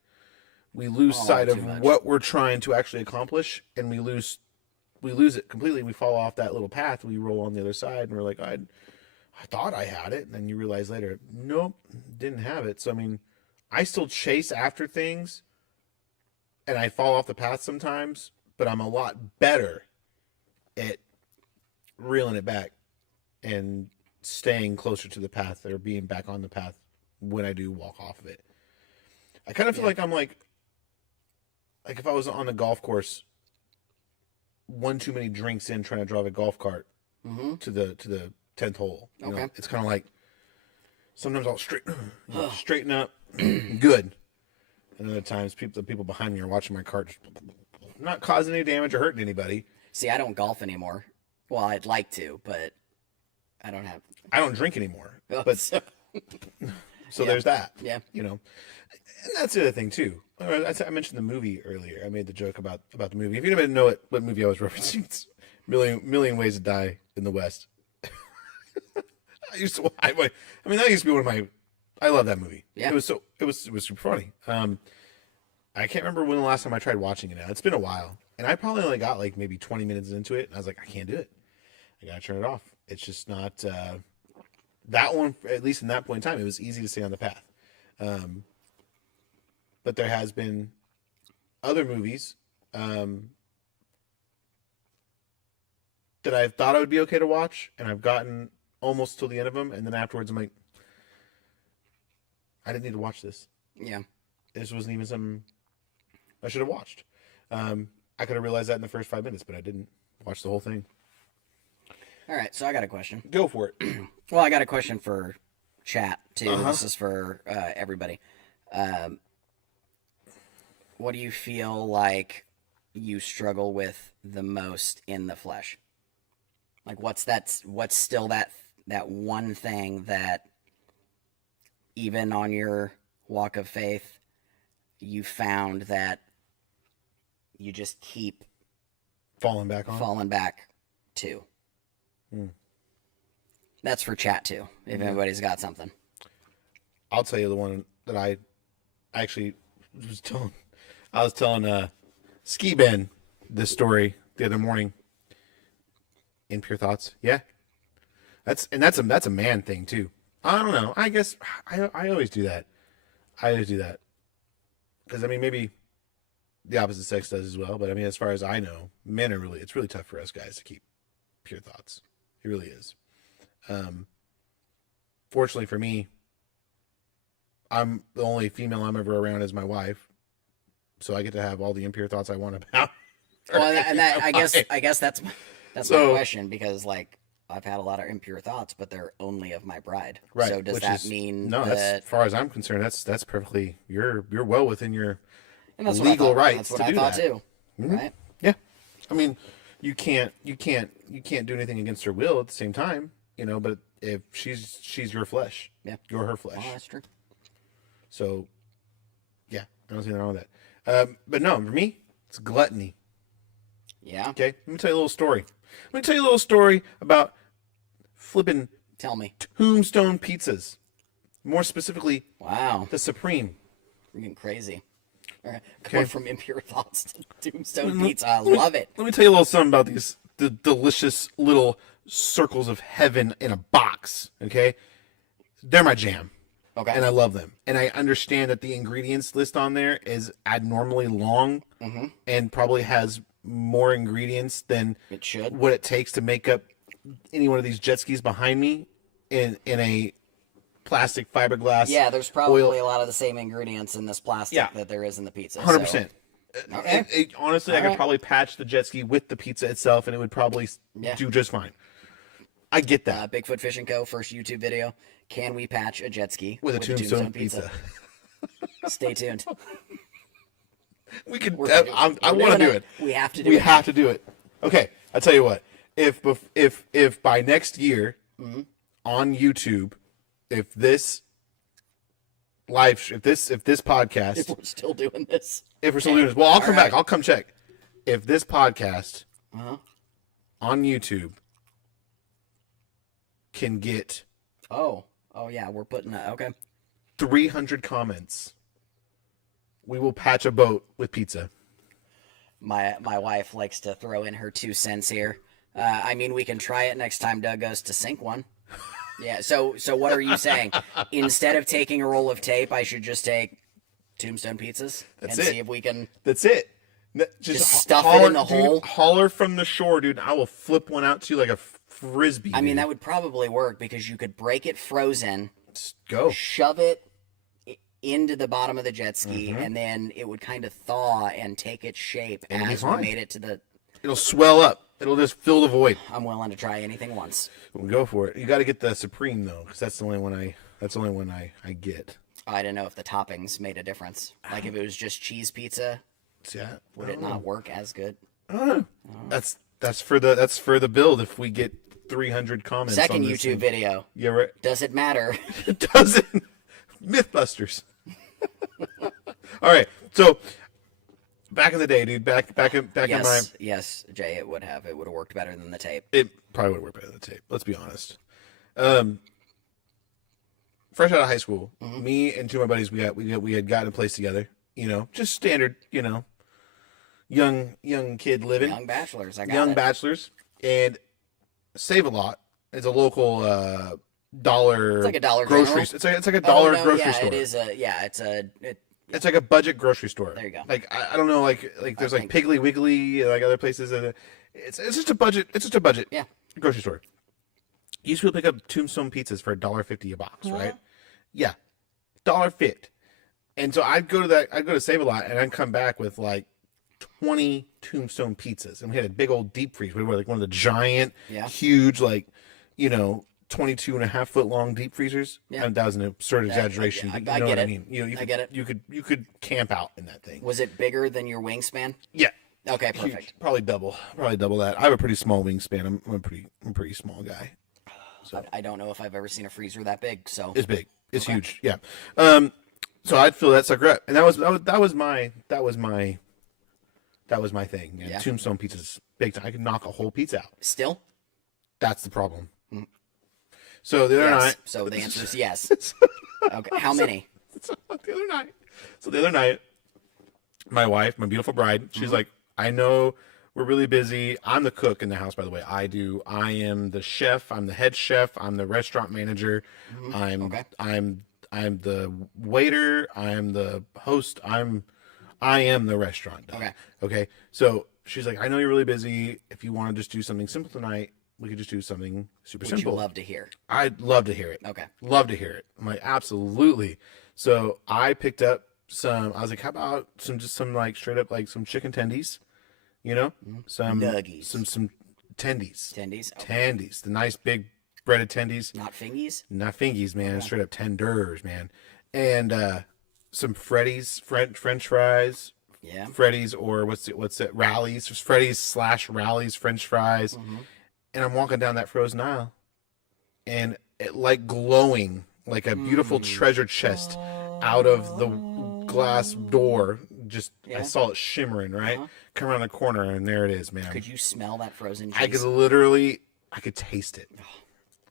We lose sight of what we're trying to actually accomplish, and we lose it completely. We fall off that little path. We roll on the other side, and we're like, I thought I had it, and then you realize later, nope, didn't have it. So I mean, I still chase after things, and I fall off the path sometimes, but I'm a lot better at reeling it back and staying closer to the path or being back on the path when I do walk off of it. I kind of feel like I'm like if I was on a golf course, one too many drinks in trying to drive a golf cart to the 10th hole. You know? It's kind of like sometimes I'll straighten up, good. And other times the people behind me are watching my cart, not causing any damage or hurting anybody. See, I don't golf anymore. Well, I'd like to, but I don't drink anymore. Oh, But so there's that. Yeah. You know, and that's the other thing too. I mentioned the movie earlier. I made the joke about the movie. If you didn't know what movie I was referencing, it's Million Ways to Die in the West. That used to be one of my. I love that movie. Yeah. It was super funny. I can't remember when the last time I tried watching it now. It's been a while. And I probably only got like maybe 20 minutes into it. And I was like, I can't do it. I got to turn it off. It's just not, that one, at least in that point in time, it was easy to stay on the path. But there has been other movies, that I thought I would be okay to watch. And I've gotten almost till the end of them. And then afterwards I'm like, I didn't need to watch this. Yeah. This wasn't even something I should have watched. I could have realized that in the first 5 minutes, but I didn't watch the whole thing. All right, so I got a question. Go for it. Well, I got a question for chat too. This is for everybody. What do you feel like you struggle with the most in the flesh? Like, what's still that one thing that even on your walk of faith, you found that you just keep falling back to? That's for chat too, if anybody's got something. I'll tell you the one that I actually was telling. I was telling Ski Ben this story the other morning in Pure Thoughts. Yeah, that's a man thing too. I don't know. I guess I always do that. Because I mean, maybe the opposite sex does as well. But I mean, as far as I know, men it's really tough for us guys to keep pure thoughts. It really is. fortunately for me, I'm the only female I'm ever around is my wife, so I get to have all the impure thoughts I want about. Well, and that I guess that's my So- question, because like I've had a lot of impure thoughts, but they're only of my bride. Right. So does which that is- mean no? That's, that? as far as I'm concerned, that's perfectly. You're well within your And that's legal what I thought. rights That's what to I do thought that. too. Mhm. Right. Yeah, I mean, you can't do anything against her will at the same time, But if she's your flesh, Yeah. you're her flesh. Oh, that's true. So, yeah, I don't see anything wrong with that. But no, for me, it's gluttony. Yeah. Okay, let me tell you a little story. Let me tell you a little story about flipping Tell me. Tombstone pizzas. More specifically, Wow. the Supreme. We're getting crazy. All right. Okay. Going from impure thoughts to tombstone pizza. I love it. Let me tell you a little something about the delicious little circles of heaven in a box. Okay, they're my jam. Okay. And I love them. And I understand that the ingredients list on there is abnormally long and probably has more ingredients than It should. what it takes to make up any one of these jet skis behind me in a plastic fiberglass. Yeah, there's probably oil. a lot of the same ingredients in this plastic Yeah. that there is in the pizza. 100%. Okay. Honestly, I could Alright. probably patch the jet ski with the pizza itself and it would probably Yeah. do just fine. I get that. Bigfoot Fishing Co. first YouTube video. Can we patch a jet ski with a tombstone pizza. Stay tuned. We could. We're I want to doing do it. We have to do We it. have to do it. Okay, I tell you what. If by next year Mm-hmm. on YouTube, if this podcast, If we're still doing this. if we're still doing this, well, I'll come All back. I'll come check. If this podcast Uh-huh. on YouTube can get Oh yeah, we're putting that. Okay. 300 comments, we will patch a boat with pizza. My wife likes to throw in her 2 cents here. I mean, we can try it next time Doug goes to sink one. Yeah. So what are you saying? Instead of taking a roll of tape, I should just take tombstone pizzas That's and it. see if we can. That's it. Just stuff it in the dude, hole? Holler from the shore, dude. I will flip one out to you like a frisbee. I mean, dude. that would probably work because you could break it frozen, Just go. shove it into the bottom of the jet ski, Mm-hmm. and then it would kind of thaw and take its shape It'll be as we fine. made it to the. It'll swell up. It'll just fill the void. I'm willing to try anything once. We'll go for it. You got to get the Supreme though, because that's the only one I get. I don't know if the toppings made a difference. Like if it was just cheese pizza, Yeah. would it not work as good? I don't know. That's for the build. If we get 300 comments. Second on this YouTube thing. video. Yeah, right. Does it matter? It doesn't. Mythbusters. All right. So back in the day, dude. Back in my. Yes, Jay, it would have. It would have worked better than the tape. It probably would work better than the tape. Let's be honest. Fresh out of high school, me and 2 of my buddies, we had gotten a place together. Just standard, young kid living, Young bachelors, I got young it. bachelors, and Save a Lot. It's a local dollar. It's like a Dollar grocery. General? It's like a dollar no, grocery yeah, store. It is It's like a budget grocery store. There you go. Like I don't know, like there's like Piggly Wiggly, like other places. It's just a budget. It's just a budget. Yeah. Grocery store. You used to pick up Tombstone pizzas for $1.50 a box, right? Yeah, $1.50. And so I'd go to Save a Lot, and I'd come back with like 20 Tombstone pizzas, and we had a big old deep freeze. We were like one of the giant, Yeah. huge, like 22.5 foot long deep freezers. Yeah. And that was an absurd exaggeration. I but you know get what I it. mean? You I get it. You could camp out in that thing. Was it bigger than your wingspan? Yeah. Okay, Huge. perfect. Probably double that. I have a pretty small wingspan. I'm a pretty small guy. I don't know if I've ever seen a freezer that big. So It's big. It's Okay. huge. Yeah. So I'd fill that sucker up, and that was my thing. And Yeah. Tombstone pizza's big time. I could knock a whole pizza out. still, That's the problem. So the other yes. night. So the answer is yes. Okay, how many? So the other night, my wife, my beautiful bride, she's like, I know we're really busy. I'm the cook in the house, by the way. I am the chef. I'm the head chef. I'm the restaurant manager. Okay. I'm the waiter. I'm the host. I am the restaurant dog. Okay. Okay. So she's like, I know you're really busy. If you want to just do something simple tonight, we could just do something super Would simple. you love to hear? I'd love to hear it. Okay. Love to hear it. I'm like, absolutely. So I picked up some, I was like, how about some like straight up like some chicken tendies, you know, some Nuggies. some tendies, Tendies? Oh, tendies, the nice big breaded tendies, not fingies? not fingies, man, straight up tenders, man, and some Freddy's French fries, Yeah. Freddy's or what's it Rallies, Freddy's / Rallies French fries, and I'm walking down that frozen aisle, and it like glowing like a beautiful treasure chest out of the glass door. Just I Yeah. saw it shimmering, right? Come around the corner, and there it is, man. Could you smell that frozen cheese? I could literally, I could taste it.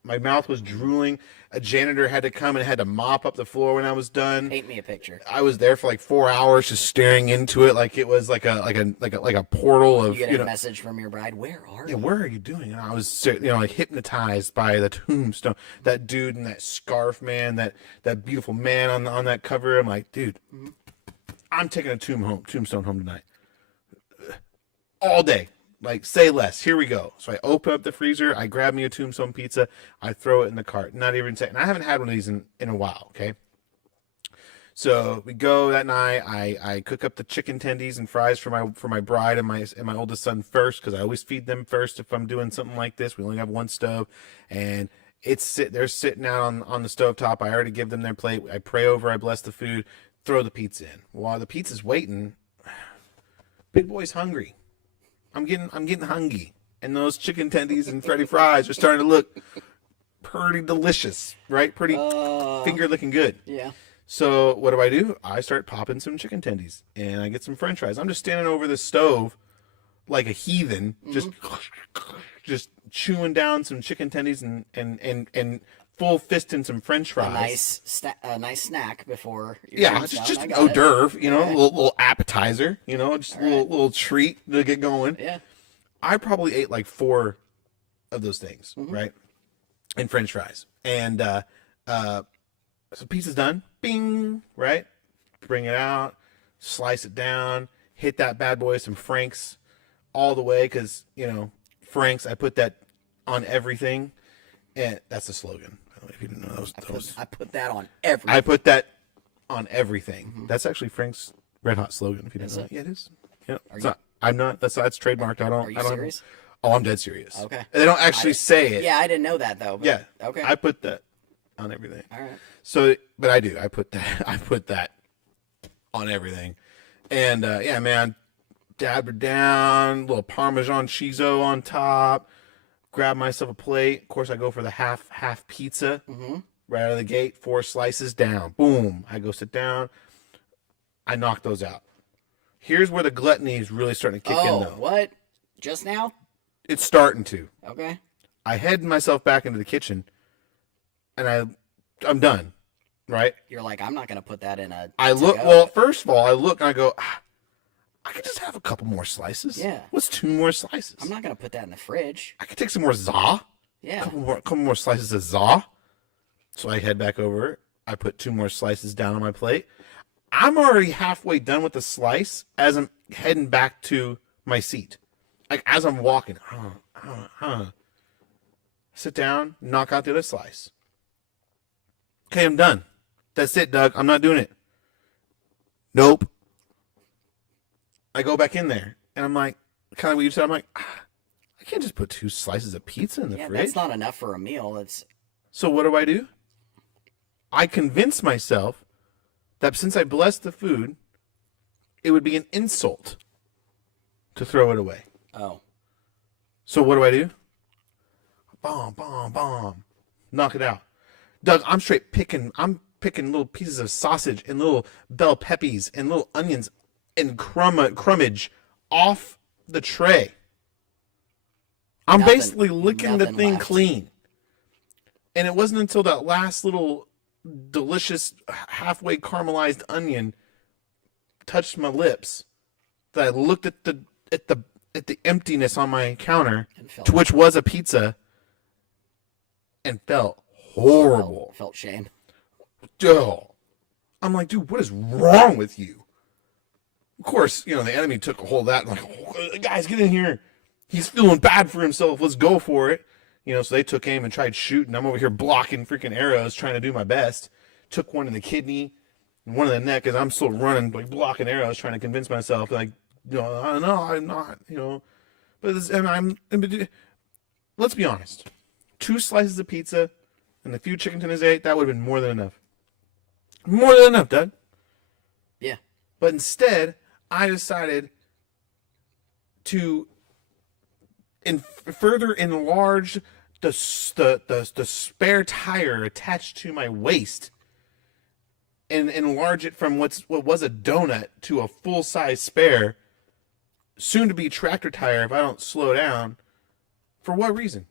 My mouth was drooling. A janitor had to come and had to mop up the floor when I was done. Paint me a picture. I was there for like 4 hours just staring into it like it was like a portal of, You get you a know, message from your bride. Where are yeah, you? where are you doing? And I was, you know, like hypnotized by the tombstone, that dude in that scarf, man, that beautiful man on that cover. I'm like, dude, I'm taking a tombstone home tonight, all day. Like, say less. Here we go. So I open up the freezer. I grab me a tombstone pizza. I throw it in the cart. Not even saying. I haven't had one of these in a while. Okay. So we go that night. I cook up the chicken tendies and fries for my bride and my oldest son first, because I always feed them first if I'm doing something like this. We only have one stove, and they're sitting out on the stovetop. I already give them their plate. I pray over. I bless the food. Throw the pizza in. While the pizza's waiting, big boy's hungry. I'm getting hungry, and those chicken tendies and Freddy fries are starting to look pretty delicious, right? Pretty finger looking good. Yeah. So what do? I start popping some chicken tendies, and I get some French fries. I'm just standing over the stove like a heathen, just chewing down some chicken tendies and full fisting some French fries. A nice snack before. Your Yeah, tombstone. just I an got hors it. d'oeuvre, you know, Okay. a little appetizer, you know, just a little treat to get going. Yeah. I probably ate like 4 of those things, right? And French fries. And so pizza's done. Bing, right? Bring it out, slice it down, hit that bad boy with some Frank's all the way, because, you know, Frank's, I put that on everything. And that's the slogan. By the way, if you didn't know those. I put that on everything. I put that on everything. That's actually Frank's Red Hot slogan. If you didn't know, yeah, it is. Yeah, I'm not. That's trademarked. I don't. Are you I don't. serious? Oh, I'm dead serious. Okay. They don't actually say it. Yeah, I didn't know that though. But, Yeah. Okay. I put that on everything. All right. So, but I do. I put that. I put that on everything. And yeah, man, dab her down. Little Parmesan cheeso on top. Grab myself a plate. Of course, I go for the half pizza. Right out of the gate, 4 slices down. Boom. I go sit down. I knock those out. Here's where the gluttony is really starting to kick in, though. What? Just now? It's starting to. Okay. I head myself back into the kitchen, and I'm done. Right? You're like, I'm not gonna put that in a. I look. to-go. Well, first of all, I look and I go, I could just have a couple more slices. Yeah. What's 2 more slices? I'm not gonna put that in the fridge. I could take some more za. Yeah. Couple more slices of za. So I head back over. I put 2 more slices down on my plate. I'm already halfway done with the slice as I'm heading back to my seat. Like, as I'm walking. Sit down, knock out the other slice. Okay, I'm done. That's it, Doug. I'm not doing it. Nope. I go back in there, and I'm like, kind of what you said. I'm like, I can't just put 2 slices of pizza in the Yeah, fridge. that's not enough for a meal. It's So what do? I convince myself that since I blessed the food, it would be an insult to throw it away. oh. So what do? Bomb. Knock it out. Doug, I'm picking little pieces of sausage and little bell peppies and little onions and crumbage off the tray. I'm Nothing- basically licking the nothing thing left. clean. And it wasn't until that last little delicious halfway caramelized onion touched my lips that I looked at the emptiness on my counter, And felt- to which was a pizza, and felt horrible. Felt shame. Oh. I'm like, dude, what is wrong with you? Of course, you know, the enemy took a hold of that. I'm like, oh, guys, get in here. He's feeling bad for himself. Let's go for it. So they took aim and tried shooting. I'm over here blocking freaking arrows, trying to do my best. Took one in the kidney, and one in the neck, as I'm still running, like blocking arrows, trying to convince myself, like, no, I'm not, But let's be honest. 2 slices of pizza and a few chicken tenders ate, that would have been more than enough. More than enough, Dad. Yeah. But instead, I decided to further enlarge the spare tire attached to my waist, and enlarge it from what was a donut to a full size spare, soon to be tractor tire if I don't slow down. For what reason?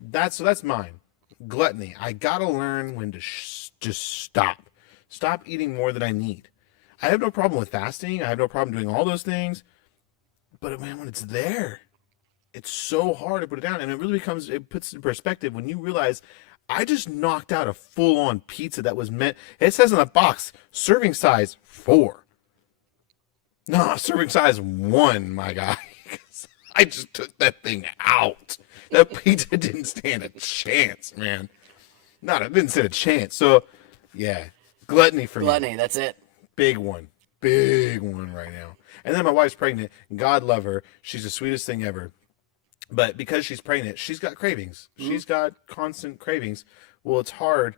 That's mine. Gluttony. I gotta learn when to just stop. Stop eating more than I need. I have no problem with fasting. I have no problem doing all those things. But man, when it's there, it's so hard to put it down. And it puts in perspective when you realize I just knocked out a full-on pizza that was meant. It says on the box, serving size 4. No, serving size 1, my guy. I just took that thing out. That pizza didn't stand a chance, man. It didn't stand a chance. So, yeah, gluttony for me. Gluttony, that's it. Big one right now. And then my wife's pregnant. God love her. She's the sweetest thing ever. But because she's pregnant, she's got cravings. Mm-hmm. She's got constant cravings. Well, it's hard.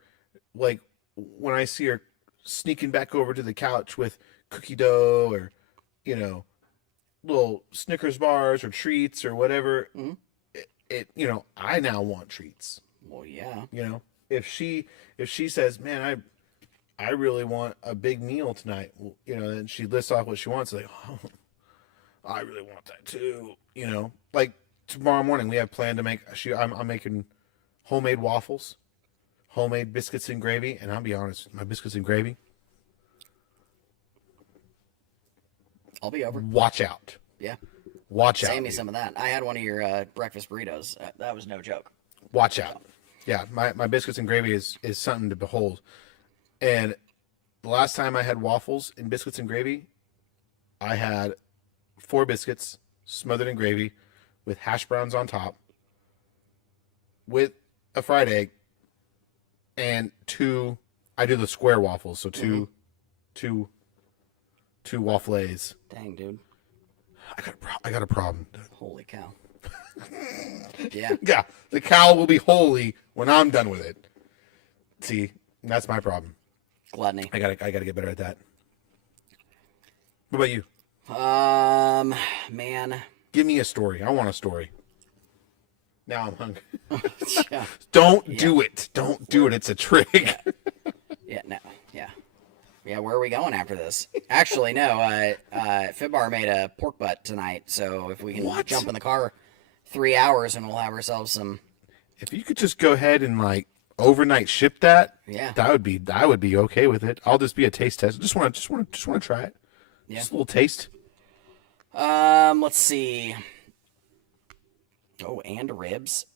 Like when I see her sneaking back over to the couch with cookie dough or, little Snickers bars or treats or whatever. Mm-hmm. I now want treats. Well, yeah. If she says, man, I really want a big meal tonight, and she lists off what she wants, like, oh, I really want that too. Like tomorrow morning we have planned to make. I'm making homemade waffles, homemade biscuits and gravy, and I'll be honest, my biscuits and gravy. I'll be over. Watch out. Yeah. Watch out. Save me some of that. I had one of your breakfast burritos. That was no joke. Watch out. Yeah, my biscuits and gravy is something to behold. And the last time I had waffles and biscuits and gravy, I had 4 biscuits smothered in gravy with hash browns on top, with a fried egg, and 2. I do the square waffles, so two waffles. Dang, dude. I got a problem. Holy cow. Yeah. Yeah. The cow will be holy when I'm done with it. See, that's my problem. Gluttony. I gotta get better at that. What about you? Man. Give me a story. I want a story. Now I'm hungry. Yeah. Don't do it. Don't do it. It's a trick. Yeah. No. Yeah. Yeah. Where are we going after this? Actually, no. Fibbar made a pork butt tonight, so if we can jump in the car 3 hours and we'll have ourselves some. If you could just go ahead and overnight ship that, yeah, I would be okay with it. I'll just be a taste test. Just want to try it. Yeah. Just a little taste. Let's see. Oh, and ribs.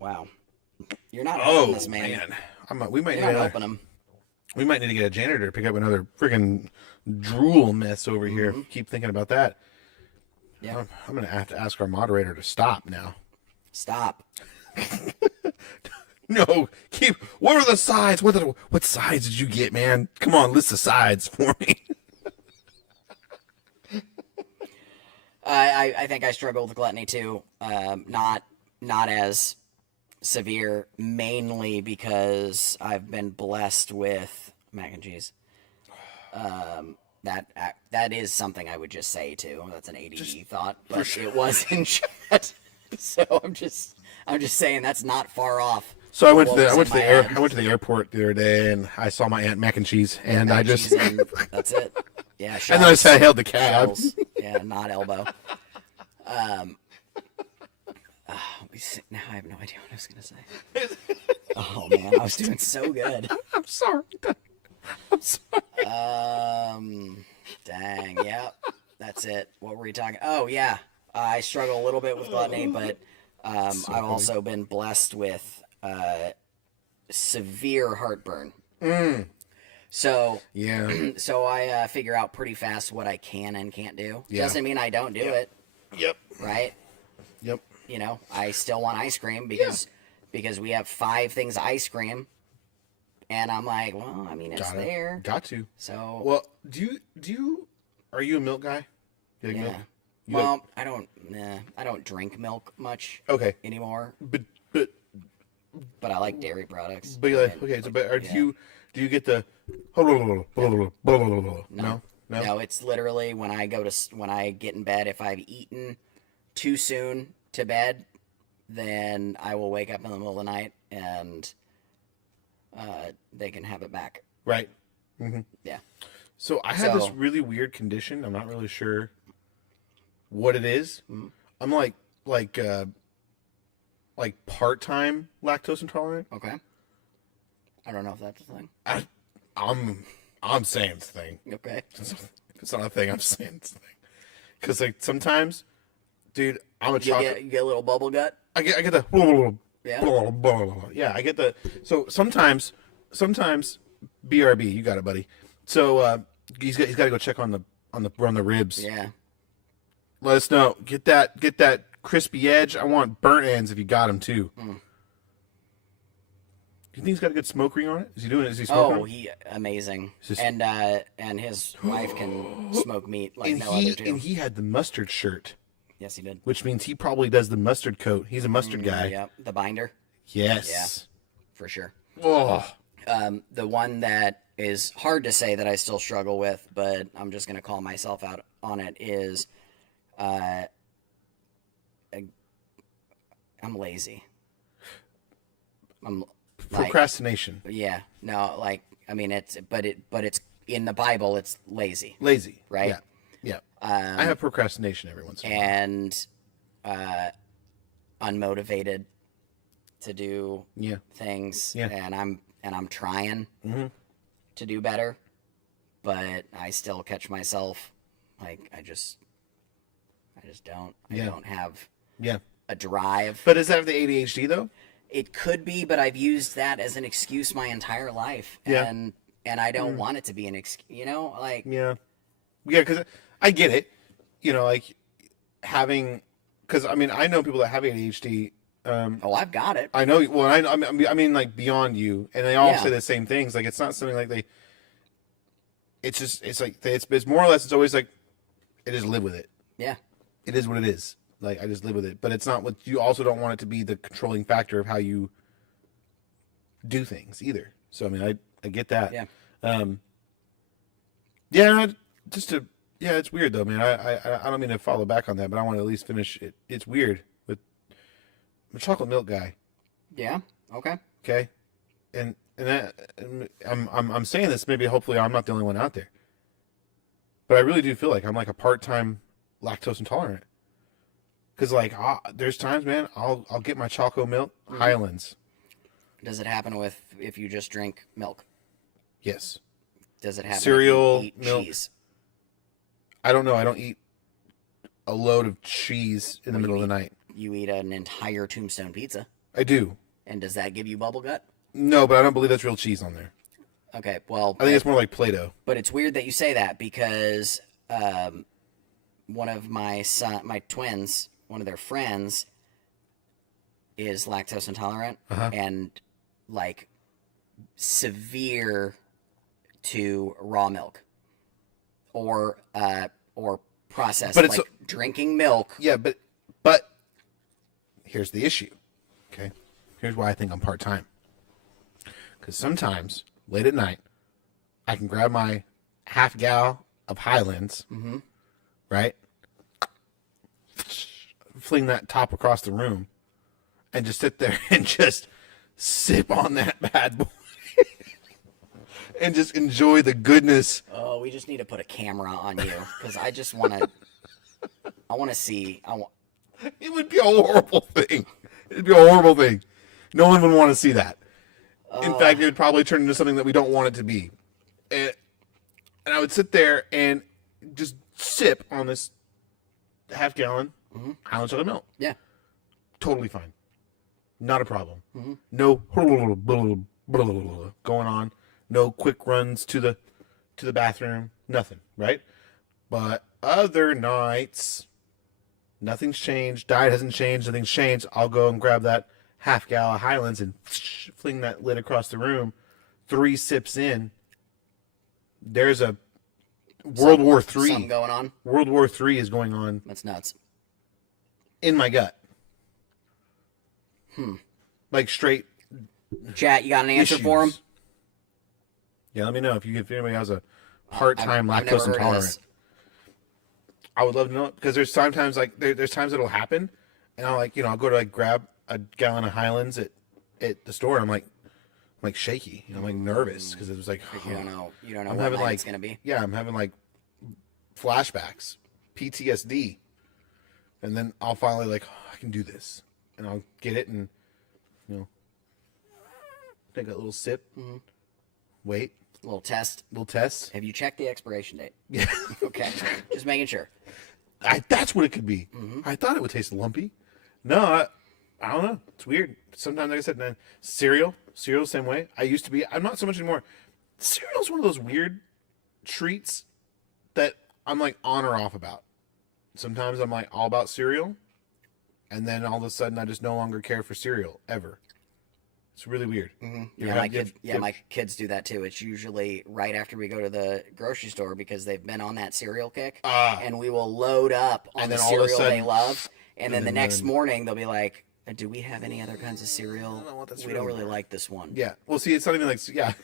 Wow. You're not helping this, man. We might You're not helping him. We might need to get a janitor to pick up another freaking drool mess over here. Keep thinking about that. Yeah. I'm gonna have to ask our moderator to stop now. Stop. No, what are the sides? What sides did you get, man? Come on, list the sides for me. I think I struggle with gluttony too. Not as severe, mainly because I've been blessed with mac and cheese. That is something I would just say too. That's an ADD thought, but it was in chat. So I'm just saying that's not far off. So I went to the airport the other day and I saw my aunt mac and cheese and I just that's it. Yeah. And then I hailed the cab. Yeah, not elbow. Now I have no idea what I was gonna say. Oh man, I was doing so good. I'm sorry. Dang. Yeah. That's it. What were we talking? Oh yeah. I struggle a little bit with gluttony, but I've also been blessed with severe heartburn. So yeah. So I figure out pretty fast what I can and can't do. Yeah. Doesn't mean I don't do it. Yep. Right. Yep. you know, I still want ice cream because we have 5 things of ice cream, and I'm like, well, I mean, it's there. Got to. So Well, are you a milk guy? You like yeah. milk? Well, I don't drink milk much Okay. anymore, But but I like dairy products. you like, okay, so but do you get the no? No, it's literally when I get in bed, if I've eaten too soon to bed, then I will wake up in the middle of the night and they can have it back. Right. Yeah. So I have this really weird condition. I'm not really sure what it is. I'm like part-time lactose intolerant. Okay. I don't know if that's a thing. I'm saying it's a thing. Okay. It's not a thing. I'm saying it's a thing. Because like sometimes, dude, I'm a You chocolate. get a little bubble gut. I get the yeah. I get the so sometimes BRB. You got it, buddy. So he's got to go check on the ribs. Yeah. Let us know. Get that crispy edge. I want burnt ends if you got them too. Do you think he's got a good smoke ring on it? Is he doing it? Is he smoking? Oh, he amazing. And his wife can smoke meat like and no other too. And he had the mustard shirt, Yes, he did. which means he probably does the mustard coat. He's a mustard guy. Yep, the binder Yes. for sure. Oh. The one that is hard to say that I still struggle with, but I'm just gonna call myself out on it is, I'm lazy. I'm like, Procrastination. yeah, no, like I mean it's in the Bible it's lazy, Lazy. right? Yeah. Yeah. I have procrastination every once in a while. And unmotivated to do things. Yeah. And I'm trying to do better, but I still catch myself like I just don't. I don't have a drive. But is that the ADHD though? It could be, but I've used that as an excuse my entire life. Yeah. And I don't want it to be an excuse, you know, like Yeah, because I get it. You know, like having, because I mean, I know people that have ADHD. oh, I've got it. I know. Well, I mean, like beyond you, and they all Yeah. say the same things. Like it's not something like they. It's just it's more or less it's always like, I just live with it. Yeah. It is what it is. Like I just live with it. But it's not what you also don't want it to be the controlling factor of how you do things either. So I mean, I get that. Yeah. Yeah. It's weird though, man. I don't mean to follow back on that, but I want to at least finish it. It's weird with I'm a chocolate milk guy. Yeah. Okay. Okay. And I'm saying this, maybe hopefully I'm not the only one out there. But I really do feel like I'm like a part-time lactose intolerant. Cause like there's times, man, I'll get my choco milk Highlands. Does it happen with if you just drink milk? Yes. Does it happen Cereal, if you eat milk. cheese? I don't know. I don't eat a load of cheese in the middle of the night. You eat an entire Tombstone pizza, I do. and does that give you bubble gut? No, but I don't believe that's real cheese on there. Okay, well, I think it's more like Play-Doh. but it's weird that you say that because one of my twins, one of their friends, is lactose intolerant and like severe to raw milk or processed, But it's like drinking milk. Yeah, but here's the issue. Okay, here's why I think I'm part-time. Because sometimes late at night, I can grab my half gal of Highlands, right? Fling that top across the room, and just sit there and just sip on that bad boy, and just enjoy the goodness. Oh, we just need to put a camera on you because I just want to. I want to see. It would be a horrible thing. It'd be a horrible thing. No one would want to see that. In fact, it would probably turn into something that we don't want it to be. And I would sit there and just sip on this half-gallon Highland chocolate milk. Yeah. Totally fine. Not a problem. No going on. No quick runs to the bathroom. Nothing, right? But other nights, Nothing's changed. Diet hasn't changed. Nothing's changed. I'll go and grab that half gallon of Highlands and fling that lid across the room. 3 sips in. There's a World War Something III. going on. World War III is going on That's nuts. in my gut. Like straight Chat, you got an answer for him? issues. Yeah, let me know if anybody has a part-time I've never lactose heard of intolerant. this. I would love to know because there's sometimes like there's times it'll happen, and I'll I'll go to like grab a gallon of Highlands at the store. And I'm like shaky. I'm like nervous because it was like You don't know. You don't know I'm what having night like it's gonna be. yeah, I'm having like flashbacks, PTSD, and then I'll finally like I can do this, and I'll get it and take a little sip, wait, Little test. little test. Have you checked the expiration date? Yeah. Okay, just making sure. That's what it could be. I thought it would taste lumpy. No, I don't know. It's weird. Sometimes, like I said, man, cereal the same way. I used to be. I'm not so much anymore. Cereal's one of those weird treats that I'm like on or off about. Sometimes I'm like all about cereal, and then all of a sudden I just no longer care for cereal ever. It's really weird. My kids do that too. It's usually right after we go to the grocery store because they've been on that cereal kick, and we will load up on And the then all of a cereal they sudden- love, and then the then- next morning they'll be like, "Do we have any other kinds of cereal? don't know what that's We don't really really like this one." Yeah. Well, see, it's not even like yeah.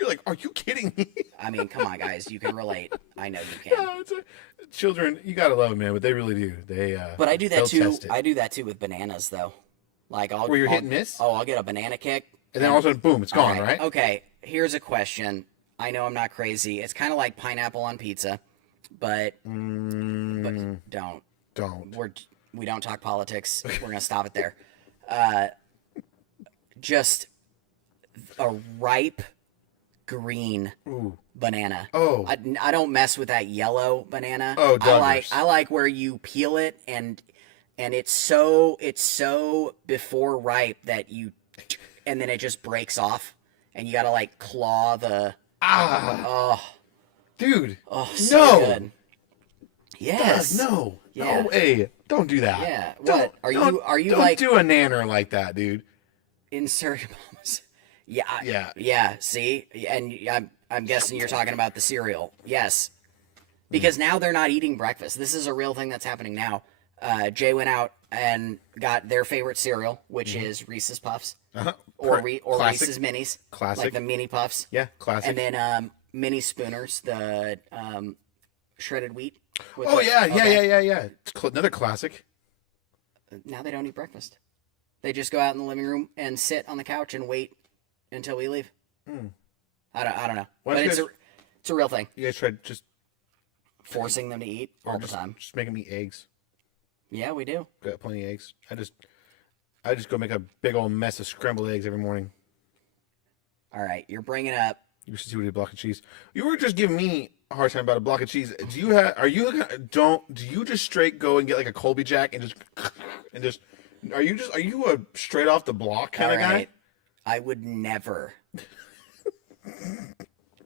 You're like, are you kidding me? I mean, come on, guys, you can relate. I know you can. Yeah, children, you gotta love them, man, but they really do. They. But I do that they'll too. test it. I do that too with bananas, though. Like Where you're hit and miss? Oh, I'll get a banana kick, And then all of a sudden, boom, it's gone, All right? Okay, here's a question. I know I'm not crazy. It's kind of like pineapple on pizza, but don't. We don't talk politics. We're gonna stop it there. Just a ripe green banana. Oh. I don't mess with that yellow banana. Oh, I like where you peel it and it's so before ripe that and then it just breaks off and you gotta like claw the Dude. oh so no. good. Yes. No. Yeah. No way. Don't do that. Yeah. Don't- What? Are you don't like do a nanner like that, dude. insert Yeah. Yeah. Yeah, see? And I'm guessing you're talking about the cereal. Yes. Because now they're not eating breakfast. This is a real thing that's happening now. Jay went out and got their favorite cereal, which is Reese's Puffs. Or Classic. Reese's Minis. Classic. Like the mini puffs. Yeah, classic. And then mini spooners, the shredded wheat. with oh the- yeah, okay. yeah. It's another classic. Now they don't eat breakfast. They just go out in the living room and sit on the couch and wait until we leave. I don't know. Why But don't it's you a real thing. You guys tried just Forcing them to eat all the time. Just make them eat eggs. Yeah, we do. Got plenty of eggs. I just go make a big old mess of scrambled eggs every morning. All right, you're bringing up. You should see what a block of cheese. You were just giving me a hard time about a block of cheese. Do you just straight go and get like a Colby Jack and just are you a straight off the block kind of All guy? right, I would never,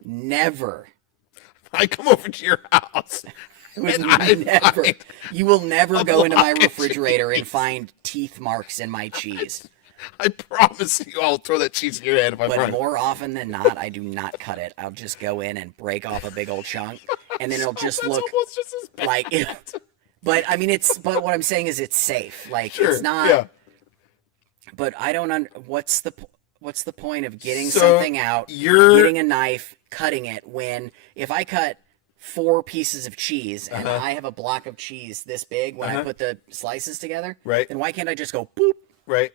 never. I come over to your house. Would And I never. find You will never a go into my block of refrigerator and cheese. find teeth marks in my cheese. I promise you, I'll throw that cheese in your head if I But find it. more often than not, I do not cut it. I'll just go in and break off a big old chunk, and then it'll just That's look almost just as bad. like. But I mean, but what I'm saying is it's safe. Like Sure, it's not. yeah. But I don't. What's the point of getting So, something out, you're- getting a knife, cutting it when if I cut 4 pieces of cheese and I have a block of cheese this big when I put the slices together, Right. then why can't I just go boop Right.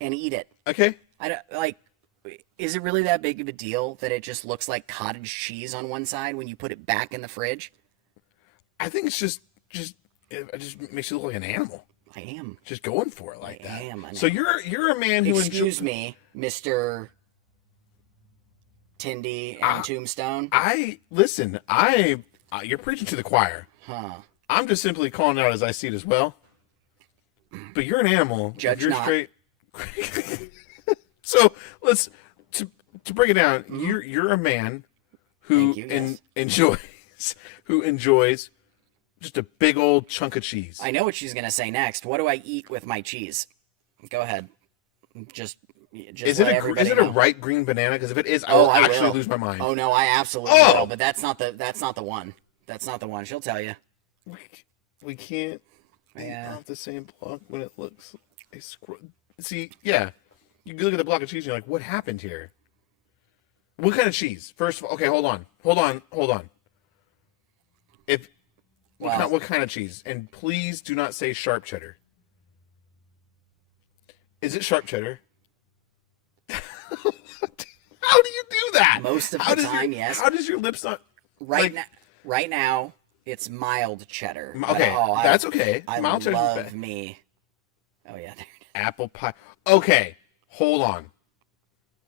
and eat it? Okay. I don't like. Is it really that big of a deal that it just looks like cottage cheese on one side when you put it back in the fridge? I think it's just it just makes you look like an animal. I am. Just going for it like I that. am an So you're a man who Excuse me, Mr. Tindy and Tombstone. You're preaching to the choir. Huh. I'm just simply calling it out as I see it as well. But you're an animal. If Judge you're not. straight. So let's to break it down. You're a man who Thank you, yes. enjoys just a big old chunk of cheese. I know what she's gonna say next. What do I eat with my cheese? Go ahead. Just Is let it everybody is it a know. ripe green banana? Because if it is, Oh, I'll I actually will. lose my mind. Oh no, I absolutely Oh! will. But that's not the one. That's not the one. She'll tell you. We can't eat Yeah. off the same block when it looks. See, yeah, you look at the block of cheese, and you're like, what happened here? What kind of cheese? First of all, okay, hold on. If Well, what kind of cheese? And please do not say sharp cheddar. Is it sharp cheddar? How do you do that? most of How the does time, your, yes. How does your lips not? Right now, right now, it's mild cheddar. But, Okay, oh, that's okay. I Mild cheddar's love bad. me. Oh yeah. There. Apple pie. Okay, hold on.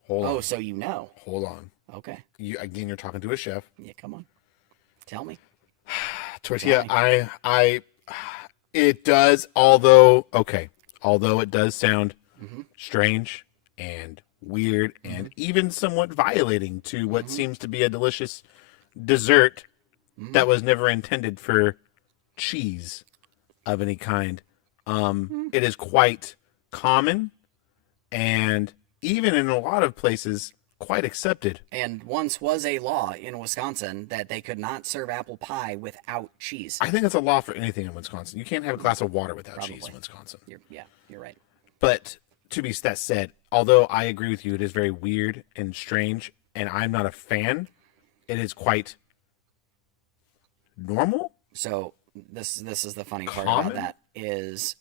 Oh, so you know. Hold on. Okay. You're talking to a chef. Yeah. Come on. Tell me. Tortilla. It does. Although it does sound strange and weird and even somewhat violating to what seems to be a delicious dessert that was never intended for cheese of any kind. It is quite common and even in a lot of places quite accepted. And once was a law in Wisconsin that they could not serve apple pie without cheese. I think it's a law for anything in Wisconsin. You can't have a glass of water without cheese Probably. in Wisconsin. You're right. But to be that said, although I agree with you, it is very weird and strange, and I'm not a fan. It is quite normal. So this is the funny part Common? about that is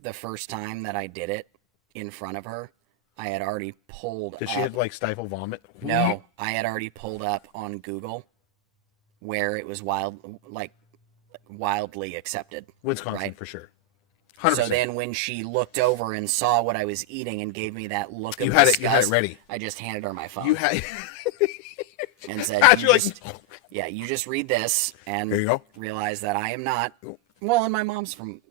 the first time that I did it in front of her, I had already pulled Does up. she have like stifle vomit? No, I had already pulled up on Google where it was wildly accepted. Wisconsin Right. for sure. 100%. So then when she looked over and saw what I was eating and gave me that look of You had it disgust, ready. I just handed her my phone You had. and said, You're like, you just read this and There you go. realize that I am not. Well, and my mom's from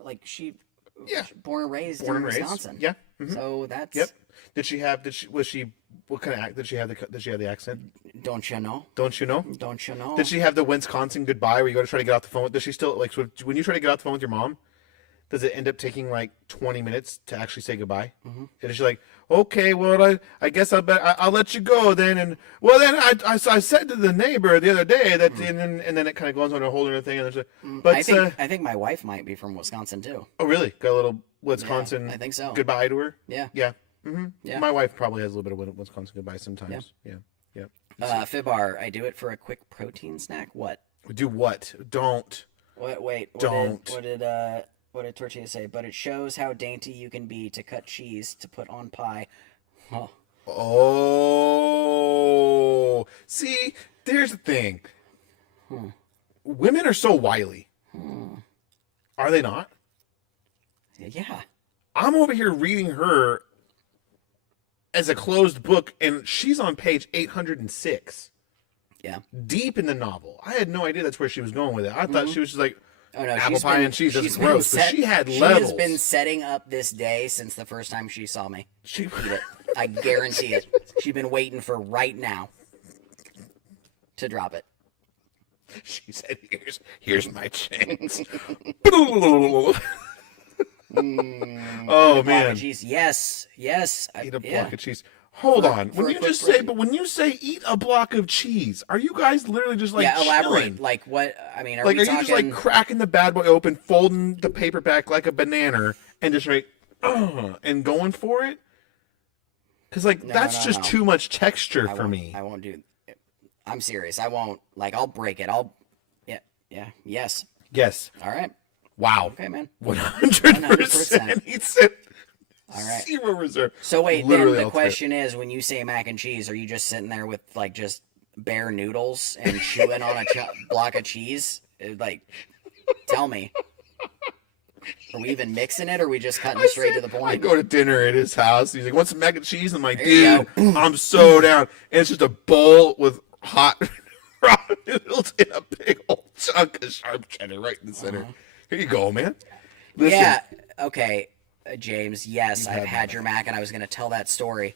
Yeah. born and raised Born in and raised. Wisconsin. Yeah. Mhm. So that's Yep. What kind of did she have the accent? Don't you know? Don't you know? Don't you know? Did she have the Wisconsin goodbye where you go to try to get off the phone? Does she still like so when you try to get off the phone with your mom? Does it end up taking like 20 minutes to actually say goodbye? Mm-hmm. And is she like, okay, well, I guess I'll let you go then. And well, then I said to the neighbor the other day that, and then it kind of goes on a whole other thing. And there's a, but I think my wife might be from Wisconsin too. oh, really? Got a little Wisconsin I think so. goodbye to her? Yeah. Yeah. Mm-hmm. Yeah. My wife probably has a little bit of Wisconsin goodbye sometimes. Yeah. Fibar, I do it for a quick protein snack. What? Do what? Don't. Wait. Don't. What did Tortilla say? But it shows how dainty you can be to cut cheese to put on pie. Oh, Oh. See, there's the thing. Women are so wily. Are they not? yeah. I'm over here reading her as a closed book, and she's on page 806, Yeah. deep in the novel. I had no idea that's where she was going with it. I thought she was just like, Oh no, apple she's pie been, and cheese she's is been gross, but set- she had She levels. has been setting up this day since the first time she saw me she, eat it. I guarantee it. She's been waiting for right now to drop it. she said, here's my chance. Oh, Block man. of cheese. Yes. Eat a block of cheese. Hold on. for When a you quick just say, break. but when you say eat a block of cheese, are you guys literally just like yeah, elaborate. chilling? Like what? I mean, are Like, we are talking? you just like cracking the bad boy open, folding the paperback like a banana, and just like, and going for it? Because like that's just no. too much texture for won't- me. I won't do. I'm serious. I won't. Like, I'll break it. Yeah. Yes. Yes. All right. Wow. Okay, man. 100%. He said All right. zero reserve. So wait, Literally, then I'll the question is, when you say mac and cheese, are you just sitting there with like just bare noodles and chewing on a block of cheese? Like, tell me. Are we even mixing it, or are we just cutting straight to the I point? go to dinner at his house. He's like, "Want some mac and cheese?" I'm like, There you "Dude, I'm so down." And it's just a bowl with hot raw noodles and a big old chunk of sharp cheddar right in the center. Here you go, man. Listen, Yeah. Okay, James. Yes, I've had your mac, and I was going to tell that story.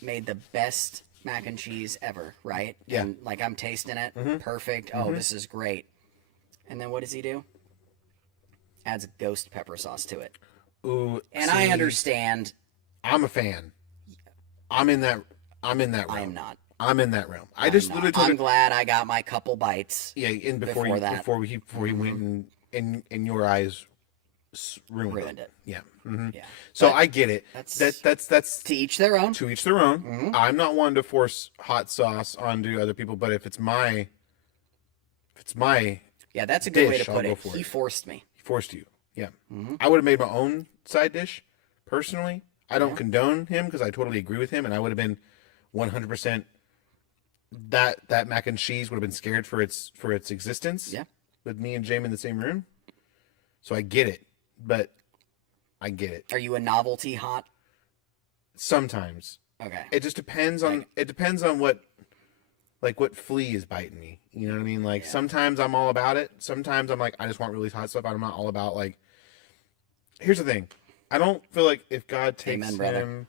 Made the best mac and cheese ever, right? Yeah. And like I'm tasting it, perfect. Oh, this is great. And then what does he do? Adds ghost pepper sauce to it. Ooh, And see, I understand. I'm a fan. I'm in that realm. I am not. I'm in that realm. I I'm just not. literally told I'm him, glad I got my couple bites. yeah, in before he went and in your eyes ruined it. Yeah. Yeah. So But I get it. That's to each their own. to each their own. I'm not one to force hot sauce onto other people, but if it's my Yeah, that's a good way dish, to I'll put go it. for He it. forced me. forced you. Yeah. I would have made my own side dish personally. I don't condone him because I totally agree with him, and I would have been 100% that mac and cheese would have been scared for its existence. Yeah. With me and Jamie in the same room. So I get it, but I get it. Are you a novelty hot? Sometimes Okay. it just depends on what flea is biting me. You know what I mean? Like sometimes I'm all about it. Sometimes I'm like I just want really hot stuff. I'm not all about like. Here's the thing, I don't feel like if God takes Amen, brother. him,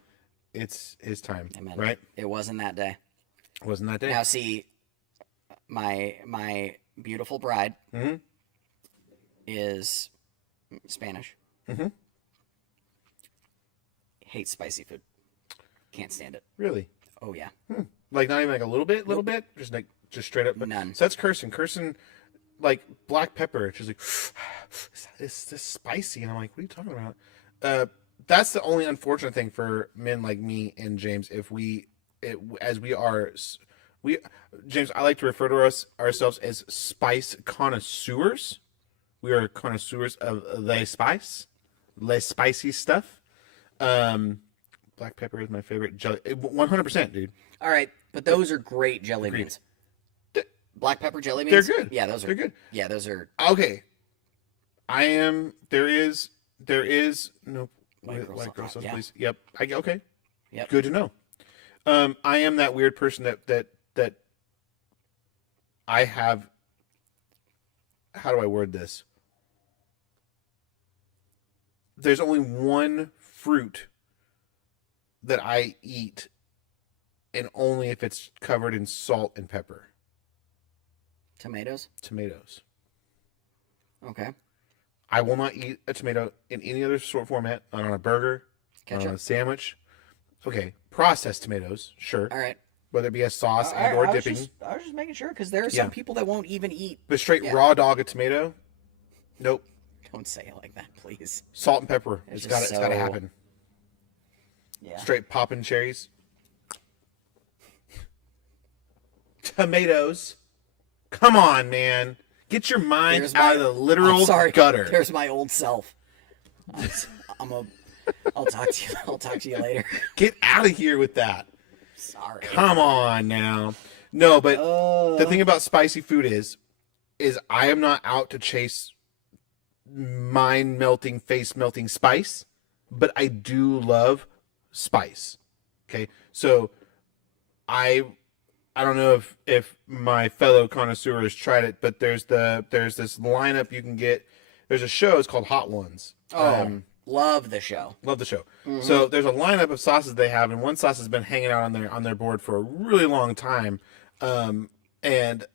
it's his time. Amen. Right? It wasn't that day. Wasn't that day? Now see, my beautiful bride Mhm. is Spanish. Mhm. Hates spicy food. Can't stand it. Really? Oh yeah. Like not even like a little bit, just straight up. None. So that's cursing. Cursing, like black pepper. It's just like it's this spicy, and I'm like, what are you talking about? That's the only unfortunate thing for men like me and James. If we, James, I like to refer to ourselves as spice connoisseurs. We are connoisseurs of the spicy stuff. Black pepper is my favorite jelly. 100%, dude. All right, but those are great jelly beans. Black pepper jelly beans. They're good. Yeah, those are They're good. Yeah, those are Okay. There is no White girl sauce, sauce, yeah. please. Yep. Okay. Yep. Good to know. I am that weird person that I have. How do I word this? There's only one fruit that I eat, and only if it's covered in salt and pepper. tomatoes. Tomatoes. Okay. I will not eat a tomato in any other sort format, not on a burger, not on Ketchup. a sandwich. Okay, processed tomatoes, sure. All right. Whether it be a sauce I and or was dipping. I was just making sure because there are Yeah. some people that won't even eat. But straight Yeah. raw dog a tomato, nope. Don't say it like that, please. Salt and pepper. It's It's just got to so- happen. Yeah. Straight popping cherries. Tomatoes. Come on, man. Get your mind There's out my- of the literal I'm sorry. gutter. There's my old self. I'll talk to you. I'll talk to you later. Get out of here with that. Sorry. Come on now. No, but the thing about spicy food is I am not out to chase mind melting, face melting spice, but I do love spice. Okay, so I don't know if my fellow connoisseurs tried it, but there's this lineup you can get. There's a show. It's called Hot Ones. Oh, love the show. Love the show. So there's a lineup of sauces they have, and one sauce has been hanging out on their board for a really long time. And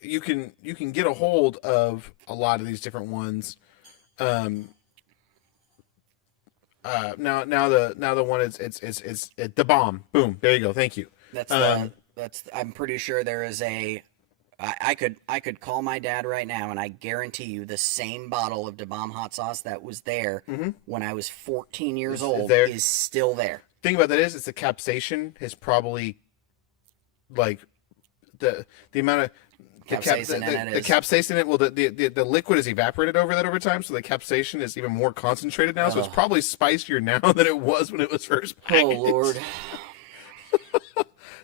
you can get a hold of a lot of these different ones. Now the one it's the bomb. Boom. There you go. Thank you. That's I'm pretty sure there is I could call my dad right now and I guarantee you the same bottle of Da Bomb hot sauce that was there when I was 14 years old there. is still there. Thing about that is, it's the capsaicin is probably like the amount of Capsaicin in it the is- capsaicin in it. Well, the liquid is evaporated over time, so the capsaicin is even more concentrated now. So it's probably spicier now than it was when it was first packaged. Oh Lord.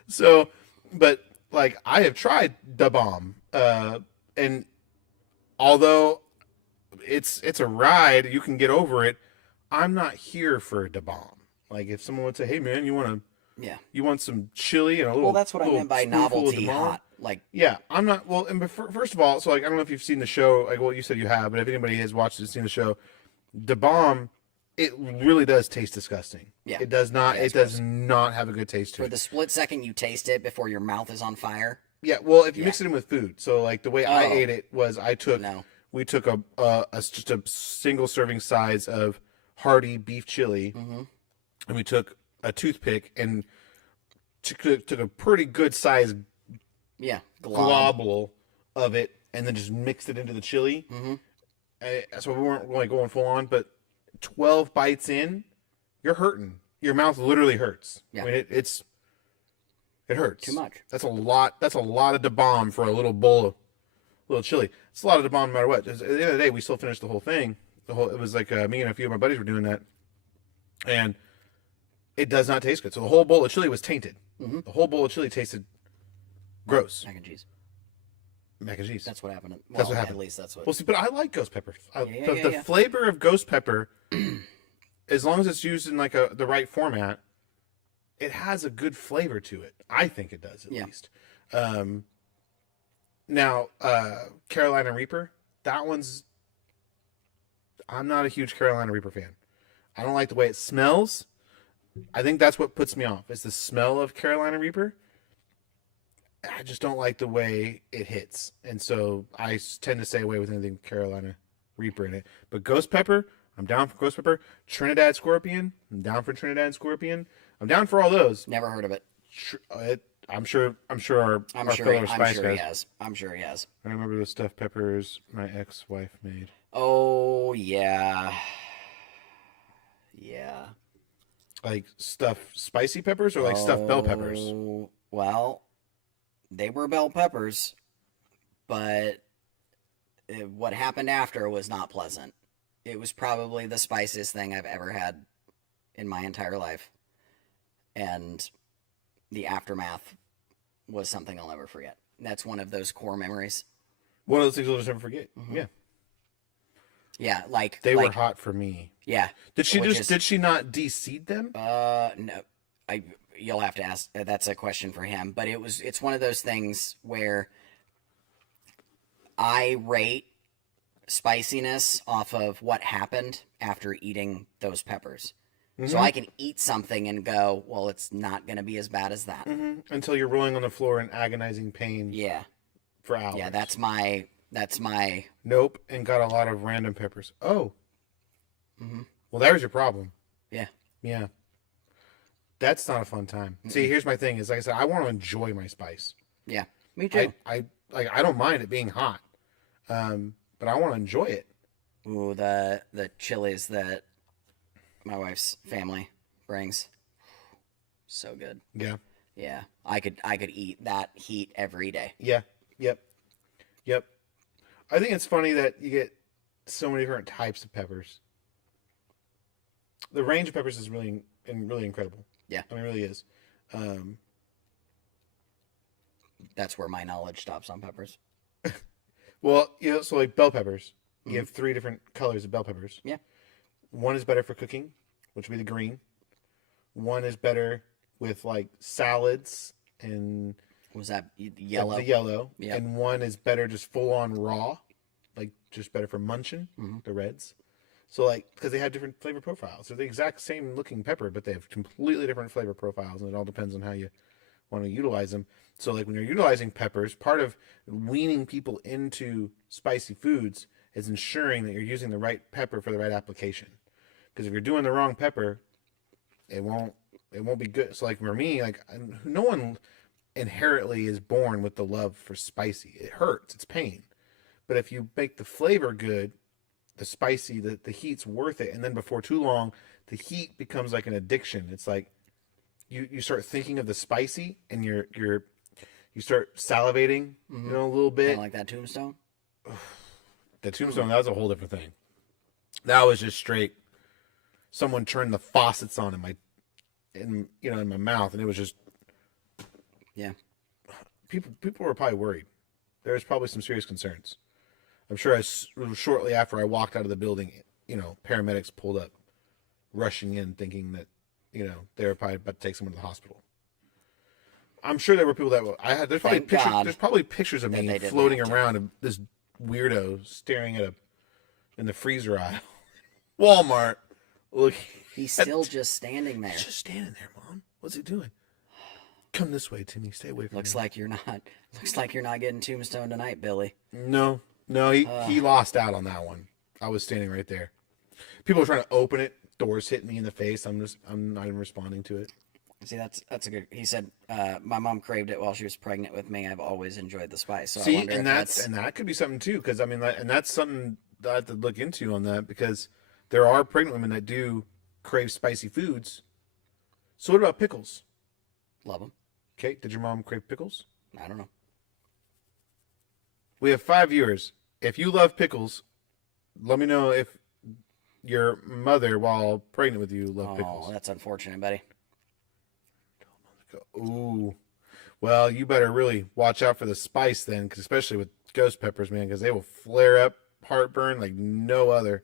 So, but like I have tried Da Bomb, and although it's a ride, you can get over it. I'm not here for Da Bomb. Like if someone would say, "Hey man, you want some chili and a little," Well, that's what I little meant by spoonful of novelty Da Bomb?" hot. Like Yeah, I'm not. Well, and first of all, so like I don't know if you've seen the show. Like, well, you said you have, but if anybody has watched and seen the show, Da Bomb, it really does taste disgusting. Yeah. It does not. Yeah, it it's does not have a good taste to for it. the split second you taste it before your mouth is on fire. Yeah, well, if you Yeah. mix it in with food, so like the way I Oh. ate it was No. we took just a single serving size of hearty beef chili, Mm-hmm. and we took a toothpick and took a pretty good sized Yeah. globule of it, and then just mixed it into the chili. Mm-hmm. So we weren't like going full on, but 12 bites in, you're hurting. Your mouth literally hurts. Yeah. I mean, it hurts. Too much. That's a lot. That's a lot of da bomb for a little bowl of little chili. It's a lot of da bomb no matter what. At the end of the day, we still finished the whole thing. It was like me and a few of my buddies were doing that, and it does not taste good. So the whole bowl of chili was tainted. Mm-hmm. The whole bowl of chili tasted gross. Mac and cheese. Mac and cheese. That's what happened. Well, That's what happened. At least that's what. Well, see, but I like ghost pepper. The Yeah. flavor of ghost pepper, as long as it's used in like the right format, it has a good flavor to it. I think it does at Yeah. least. Now, Carolina Reaper, that one's. I'm not a huge Carolina Reaper fan. I don't like the way it smells. I think that's what puts me off. Is the smell of Carolina Reaper. I just don't like the way it hits, and so I tend to stay away with anything Carolina Reaper in it. But ghost pepper, I'm down for ghost pepper. Trinidad Scorpion, I'm down for Trinidad Scorpion. I'm down for all those. Never heard of it. I'm sure our I'm our sure. fellow I'm spice sure he guys. has. I'm sure he has. I remember the stuffed peppers my ex-wife made. Oh yeah. Yeah. Like stuffed spicy peppers or like stuffed bell peppers. Oh, well, they were bell peppers, but what happened after was not pleasant. It was probably the spiciest thing I've ever had in my entire life. And the aftermath was something I'll never forget. That's one of those core memories. One of those things I'll just never forget. Mhm. Yeah, Yeah, like they were like, hot for me. Yeah. Did she Which is- did she not de-seed them? No. You'll have to ask. That's a question for him. But it's one of those things where I rate spiciness off of what happened after eating those peppers. So I can eat something and go, well, it's not going to be as bad as that. Until you're rolling on the floor in agonizing pain Yeah. for hours. Yeah, that's my Nope, and got a lot of random peppers. Oh. Mhm. Well, there's your problem. Yeah. Yeah. That's not a fun time. See, here's my thing is like I said, I want to enjoy my spice. Yeah. Me too. I don't mind it being hot. But I want to enjoy it. Ooh, the chilies that my wife's family brings. So good. Yeah. Yeah. I could eat that heat every day. Yeah. Yep. Yep. I think it's funny that you get so many different types of peppers. The range of peppers is really incredible. Yeah. I mean, it really is. That's where my knowledge stops on peppers. Well, so like bell peppers, you have 3 different colors of bell peppers. Yeah. One is better for cooking, which would be the green. One is better with like salads and Was that yellow? the yellow. Yeah. And one is better just full on raw, like just better for munching, the reds. So like, because they have different flavor profiles. They're the exact same looking pepper, but they have completely different flavor profiles, and it all depends on how you want to utilize them. So like when you're utilizing peppers, part of weaning people into spicy foods is ensuring that you're using the right pepper for the right application. Because if you're doing the wrong pepper, it won't be good. So like for me, like no one inherently is born with the love for spicy. It hurts, it's pain. But if you make the flavor good, the spicy, the heat's worth it. And then before too long, the heat becomes like an addiction. It's like you start thinking of the spicy, and you start salivating, a little bit. Kinda like that tombstone. The tombstone, that was a whole different thing. That was just straight. Someone turned the faucets on in my mouth, and it was just. Yeah. People were probably worried. There was probably some serious concerns. I'm sure shortly after I walked out of the building, paramedics pulled up, rushing in, thinking that, they were probably about to take someone to the hospital. I'm sure there were people that there's probably Thank God there's probably pictures of that me they didn't floating have to. around of this weirdo staring at in the freezer aisle, Walmart. Look, He's still just standing there. he's just standing there, Mom. What's he doing? Come this way, Timmy. Stay away from Looks me. like you're not. Looks like you're not getting Tombstone tonight, Billy. No, he lost out on that one. I was standing right there. People were trying to open it. Doors hit me in the face. I'm not even responding to it. See, that's a good. He said, "My mom craved it while she was pregnant with me. I've always enjoyed the spice." So I See, wonder if and that could be something too, because I mean, and that's something that I have to look into on that, because there are pregnant women that do crave spicy foods. So what about pickles? love them. Okay, did your mom crave pickles? I don't know. We have 5 viewers. If you love pickles, let me know if your mother, while pregnant with you, loved Oh, pickles. that's unfortunate, buddy. Ooh. Well, you better really watch out for the spice then, 'cause especially with ghost peppers, man, because they will flare up heartburn like no other.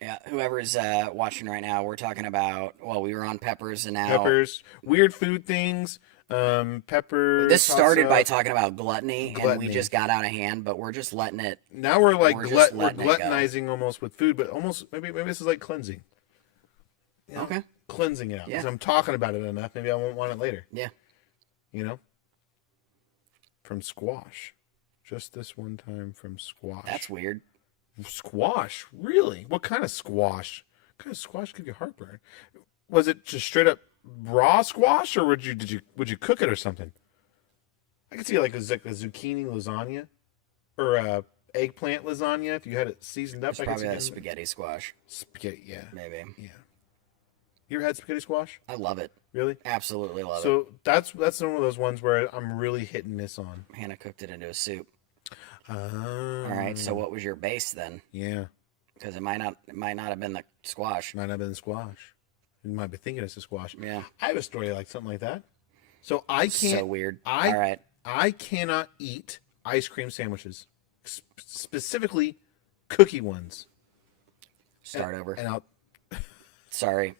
Yeah, whoever's watching right now, we're talking about. Well, we were on peppers, and now Peppers, weird food things, peppers. this started hot by sauce. talking about gluttony, and we Gluttony. just got out of hand. But we're just letting it. Now we're like We're just we're letting it go. gluttonizing almost with food, but almost maybe this is like cleansing. You know? Okay. Cleansing it out. Yeah. 'Cause I'm talking about it enough. Maybe I won't want it later. Yeah. You know? From squash. Just this one time from squash. That's weird. Squash? Really? What kind of squash? What kind of squash give you heartburn? Was it just straight up raw squash, or would you cook it or something? I could see like a zucchini lasagna or a eggplant lasagna if you had it seasoned up. It's I could probably see that that. spaghetti squash. Spaghetti, yeah, Maybe. yeah. You ever had spaghetti squash? I love it. Really? Absolutely love it. So that's one of those ones where I'm really hitting this on. Hannah cooked it into a soup. All All right. So what was your base then? yeah, Because it might not have been the squash. might not have been squash. You might be thinking it's a squash. Yeah. I have a story like something like that. So I can't. So weird. I All right. I cannot eat ice cream sandwiches, specifically cookie ones. Start over. And I'll. Sorry.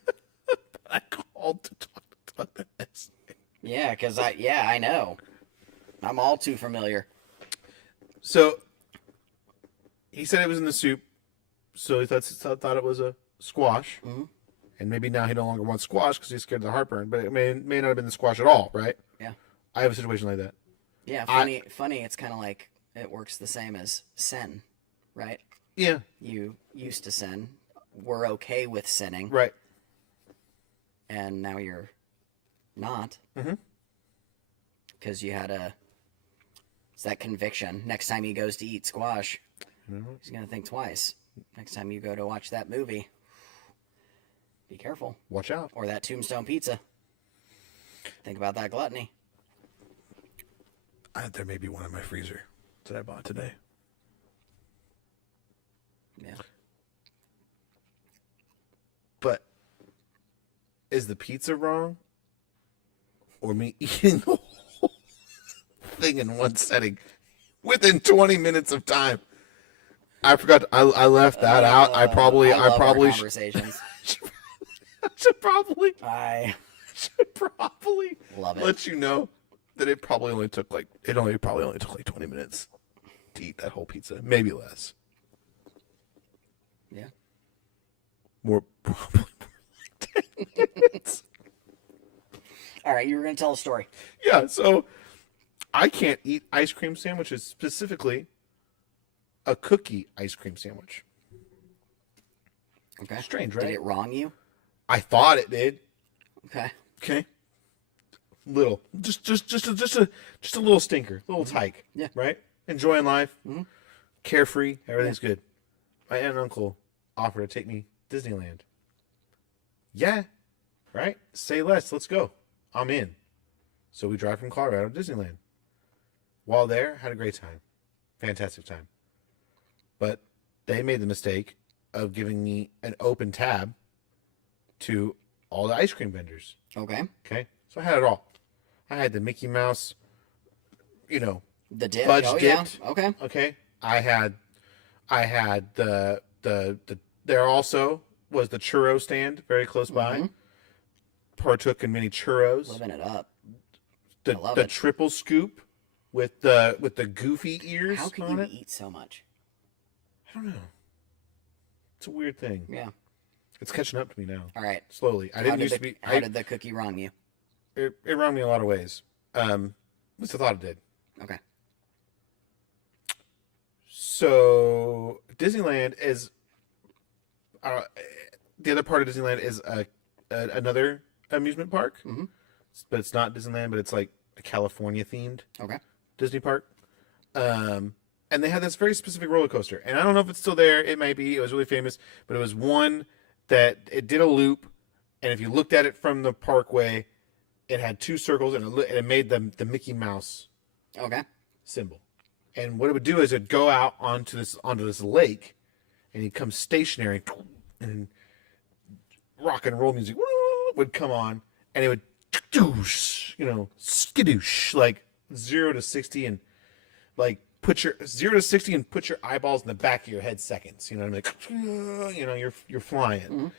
I called to talk about this. Yeah, because I know. I'm all too familiar. So he said it was in the soup, so he thought it was a squash, and maybe now he no longer wants squash because he's scared of the heartburn. But it may not have been the squash at all, right? Yeah. I have a situation like that. Yeah. Funny. It's kind of like it works the same as sin, right? Yeah, You used to sin. We're okay with sinning, right. and now you're not. Mhm. Because you had it's that conviction. Next time he goes to eat squash, he's gonna think twice. Next time you go to watch that movie, be careful. Watch out. Or that Tombstone pizza. Think about that gluttony. There may be one in my freezer that I bought today. Yeah. But is the pizza wrong? Or me eating the whole thing in one setting within 20 minutes of time? I forgot. I left that out. I love probably our should conversations. probably I love it. let you know that it probably only took like 20 minutes to eat that whole pizza, maybe less. Yeah. More probably more like 10 minutes. All right, you were gonna tell a story. Yeah, so I can't eat ice cream sandwiches, specifically a cookie ice cream sandwich. Okay. Strange, Did right? it wrong you? I thought it did. Okay. Okay. Little, just a little stinker, little tyke. Yeah. Right. Enjoying life, carefree, everything's good. My aunt and uncle offered to take me Disneyland. Yeah. Right. Say less. Let's go. I'm in. So we drive from Colorado to Disneyland. While there, had a great time, fantastic time. But they made the mistake of giving me an open tab to all the ice cream vendors. Okay. Okay, so I had it all. I had the Mickey Mouse, The dip. fudge Oh dipped. yeah. Okay. Okay, I had the there also was the churro stand very close by. Partook in many churros. Living it up. The I love the it. triple scoop with the goofy ears How can on you it. eat so much? I don't know. It's a weird thing. Yeah. It's catching up to me now. All right. Slowly. I didn't used to be. How did the cookie wrong you? it reminded me in a lot of ways. At least I thought it did. Okay. So Disneyland is the other part of Disneyland is another amusement park, Mm-hmm. but it's not Disneyland, but it's like a California themed Okay. Disney park. And they had this very specific roller coaster, and I don't know if it's still there. It might be. It was really famous, but it was one that it did a loop, and if you looked at it from the parkway, it had two circles, and it made the Mickey Mouse Okay. symbol. And what it would do is it'd go out onto this lake, and he'd come stationary, and rock and roll music would come on, and it would skidoosh, like 0 to 60, and like put your 0 to 60 and put your eyeballs in the back of your head seconds. You know what I mean? Like, you're flying.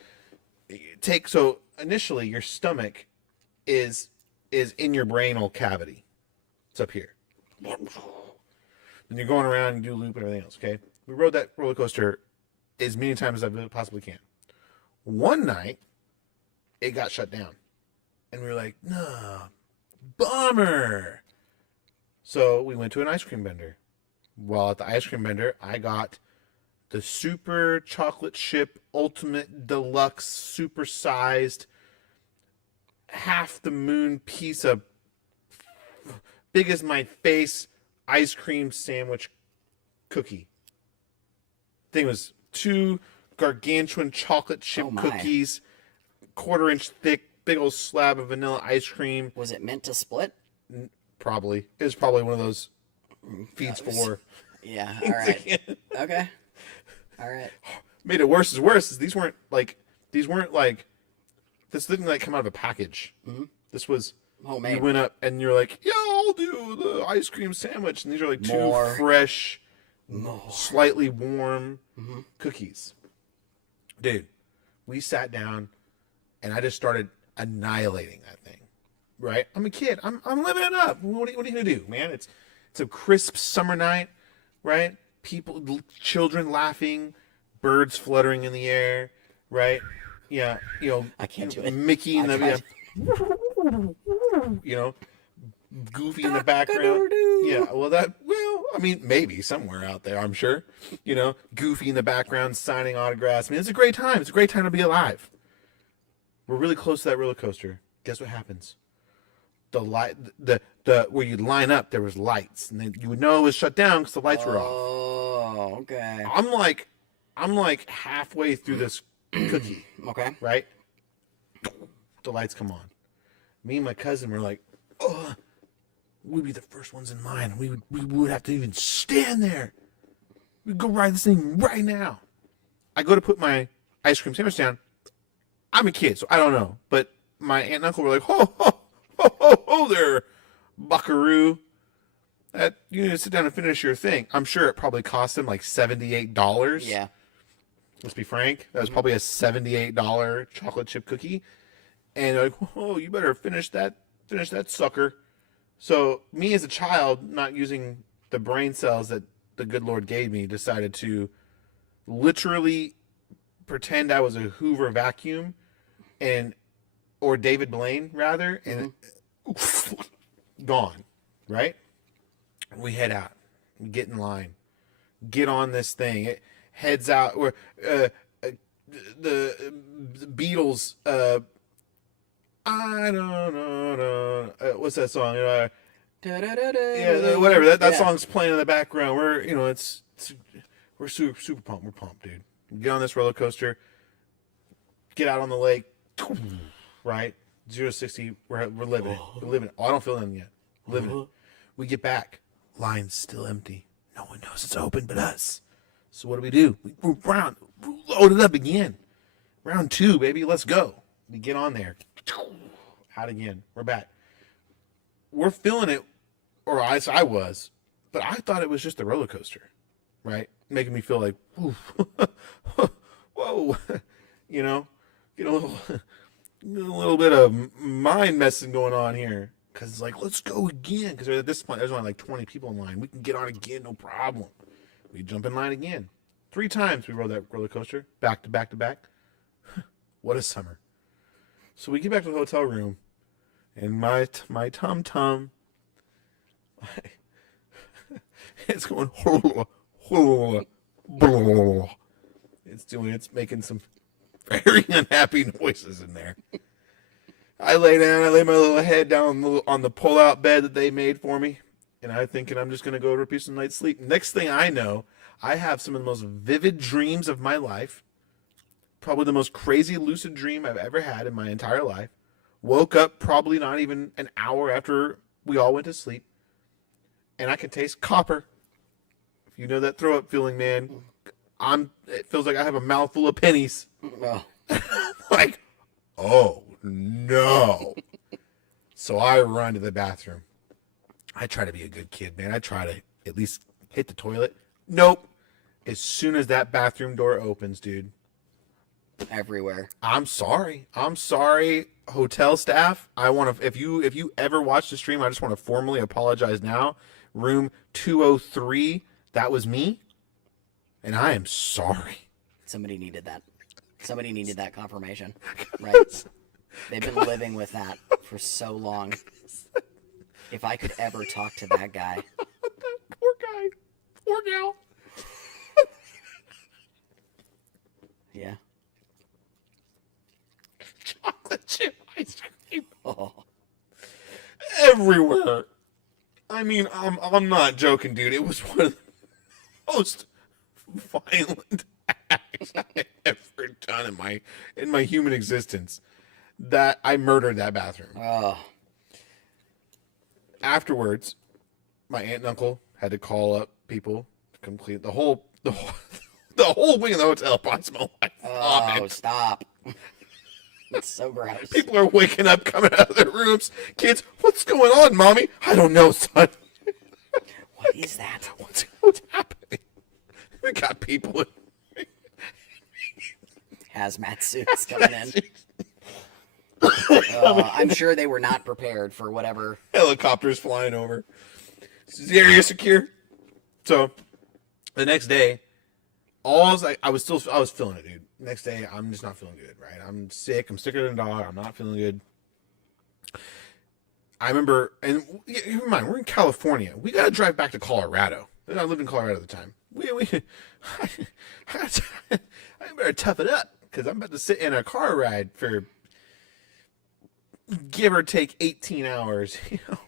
Mm-hmm. So initially your stomach is in your brainal cavity. It's up here. And you're going around and you do loop and everything else. Okay, we rode that roller coaster as many times as I possibly can. One night, it got shut down, and we were like, "Nah, bummer." So we went to an ice cream vendor. While at the ice cream vendor, I got the super chocolate chip ultimate deluxe super sized half the moon piece of big as my face ice cream sandwich cookie. Thing was 2 gargantuan chocolate chip Oh my. cookies, 1/4 inch thick, big old slab of vanilla ice cream. Was it meant to split? Probably. It was probably one of those feeds for. Yeah. All right. Okay. All right. Made it worse. Is these weren't like this didn't like come out of a package. Mm-hmm. This was Homemade. you went up and you're like, yeah, I'll do the ice cream sandwich, and these are like 2 More. fresh, More. slightly warm Mm-hmm. cookies. Dude, we sat down and I just started annihilating that thing. Right? I'm a kid. I'm living it up. What are you gonna do, man? It's a crisp summer night, right? Children laughing, birds fluttering in the air, right? Yeah, I can't do it. Mickey in I the Goofy in the background. Yeah, I mean, maybe somewhere out there, I'm sure. Goofy in the background signing autographs. I mean, it's a great time. It's a great time to be alive. We're really close to that roller coaster. Guess what happens? The light, the where you line up, there was lights, and then you would know it was shut down because the lights were off. Oh, okay. I'm like halfway through this cookie, Okay. right? The lights come on. Me and my cousin were like, "Oh, we'd be the first ones in line. We would have to even stand there. We'd go ride this thing right now." I go to put my ice cream sandwich down. I'm a kid, so I don't know. But my aunt and uncle were like, "Ho, ho, ho, ho, ho there, buckaroo. You need to sit down and finish your thing." I'm sure it probably cost them like $78. Yeah. Let's be frank. That was probably a $78 chocolate chip cookie. And they're like, "Oh, you better finish that sucker." So me as a child, not using the brain cells that the good Lord gave me, decided to literally pretend I was a Hoover vacuum or David Blaine rather, and gone, right? We head out, we get in line, get on this thing. It heads out where the Beatles. I don't know. What's that song? Yeah, whatever. That Yeah. song's playing in the background. We're super pumped. We're pumped, dude. Get on this roller coaster. Get out on the lake. Right, 0 to 60. We're living it. We're living it. Oh, I don't feel anything yet. Living it. We get back. Line's still empty. No one knows it's open but us. So what do? We load it up again. Round 2, baby. Let's go. We get on there. Out again. We're back. We're feeling it, or I was, but I thought it was just a roller coaster, right? Making me feel like, whoa, get a little bit of mind messing going on here. Because it's like, let's go again. Because at this point, there's only like 20 people in line. We can get on again, no problem. We jump in line again. 3 times we rode that roller coaster, back to back to back. What a summer. So we get back to the hotel room. and my tum tum, it's going. It's making some very unhappy noises in there. I lay down. I lay my little head down on the pull-out bed that they made for me, and I'm thinking I'm just gonna go to a peaceful night's sleep. Next thing I know, I have some of the most vivid dreams of my life. Probably the most crazy lucid dream I've ever had in my entire life. Woke up probably not even an hour after we all went to sleep, and I can taste copper. If you know that throw-up feeling, man, it feels like I have a mouthful of pennies. Oh. Like, oh no. So I run to the bathroom. I try to be a good kid, man. I try to at least hit the toilet. Nope. As soon as that bathroom door opens, dude. Everywhere. I'm sorry. Hotel staff. I want to if you ever watch the stream, I just want to formally apologize now. Room 203, that was me. And I am sorry. Somebody needed that. Somebody needed that confirmation. Right? They've been living with that for so long. If I could ever talk to that guy. Poor guy. Poor gal. Yeah. Chocolate chip ice cream. Oh. Everywhere. I mean, I'm not joking, dude. It was one of the most violent acts I've ever done in my human existence. That I murdered that bathroom. Oh. Afterwards, my aunt and uncle had to call up people to complete the whole wing of the hotel probably smelled like vomit. Oh, stop. It's so gross. People are waking up, coming out of their rooms. Kids, what's going on, mommy? I don't know, son. What is that? What's happening? We got people in Hazmat suits coming in. I'm sure they were not prepared for whatever. helicopters flying over. Is the area secure? So the next day, I was feeling it, dude. Next day, I'm just not feeling good, right? I'm sick. I'm sicker than a dog. I'm not feeling good. I remember, and keep in mind, we're in California. We got to drive back to Colorado. I lived in Colorado at the time. I better tough it up because I'm about to sit in a car ride for give or take 18 hours. You know,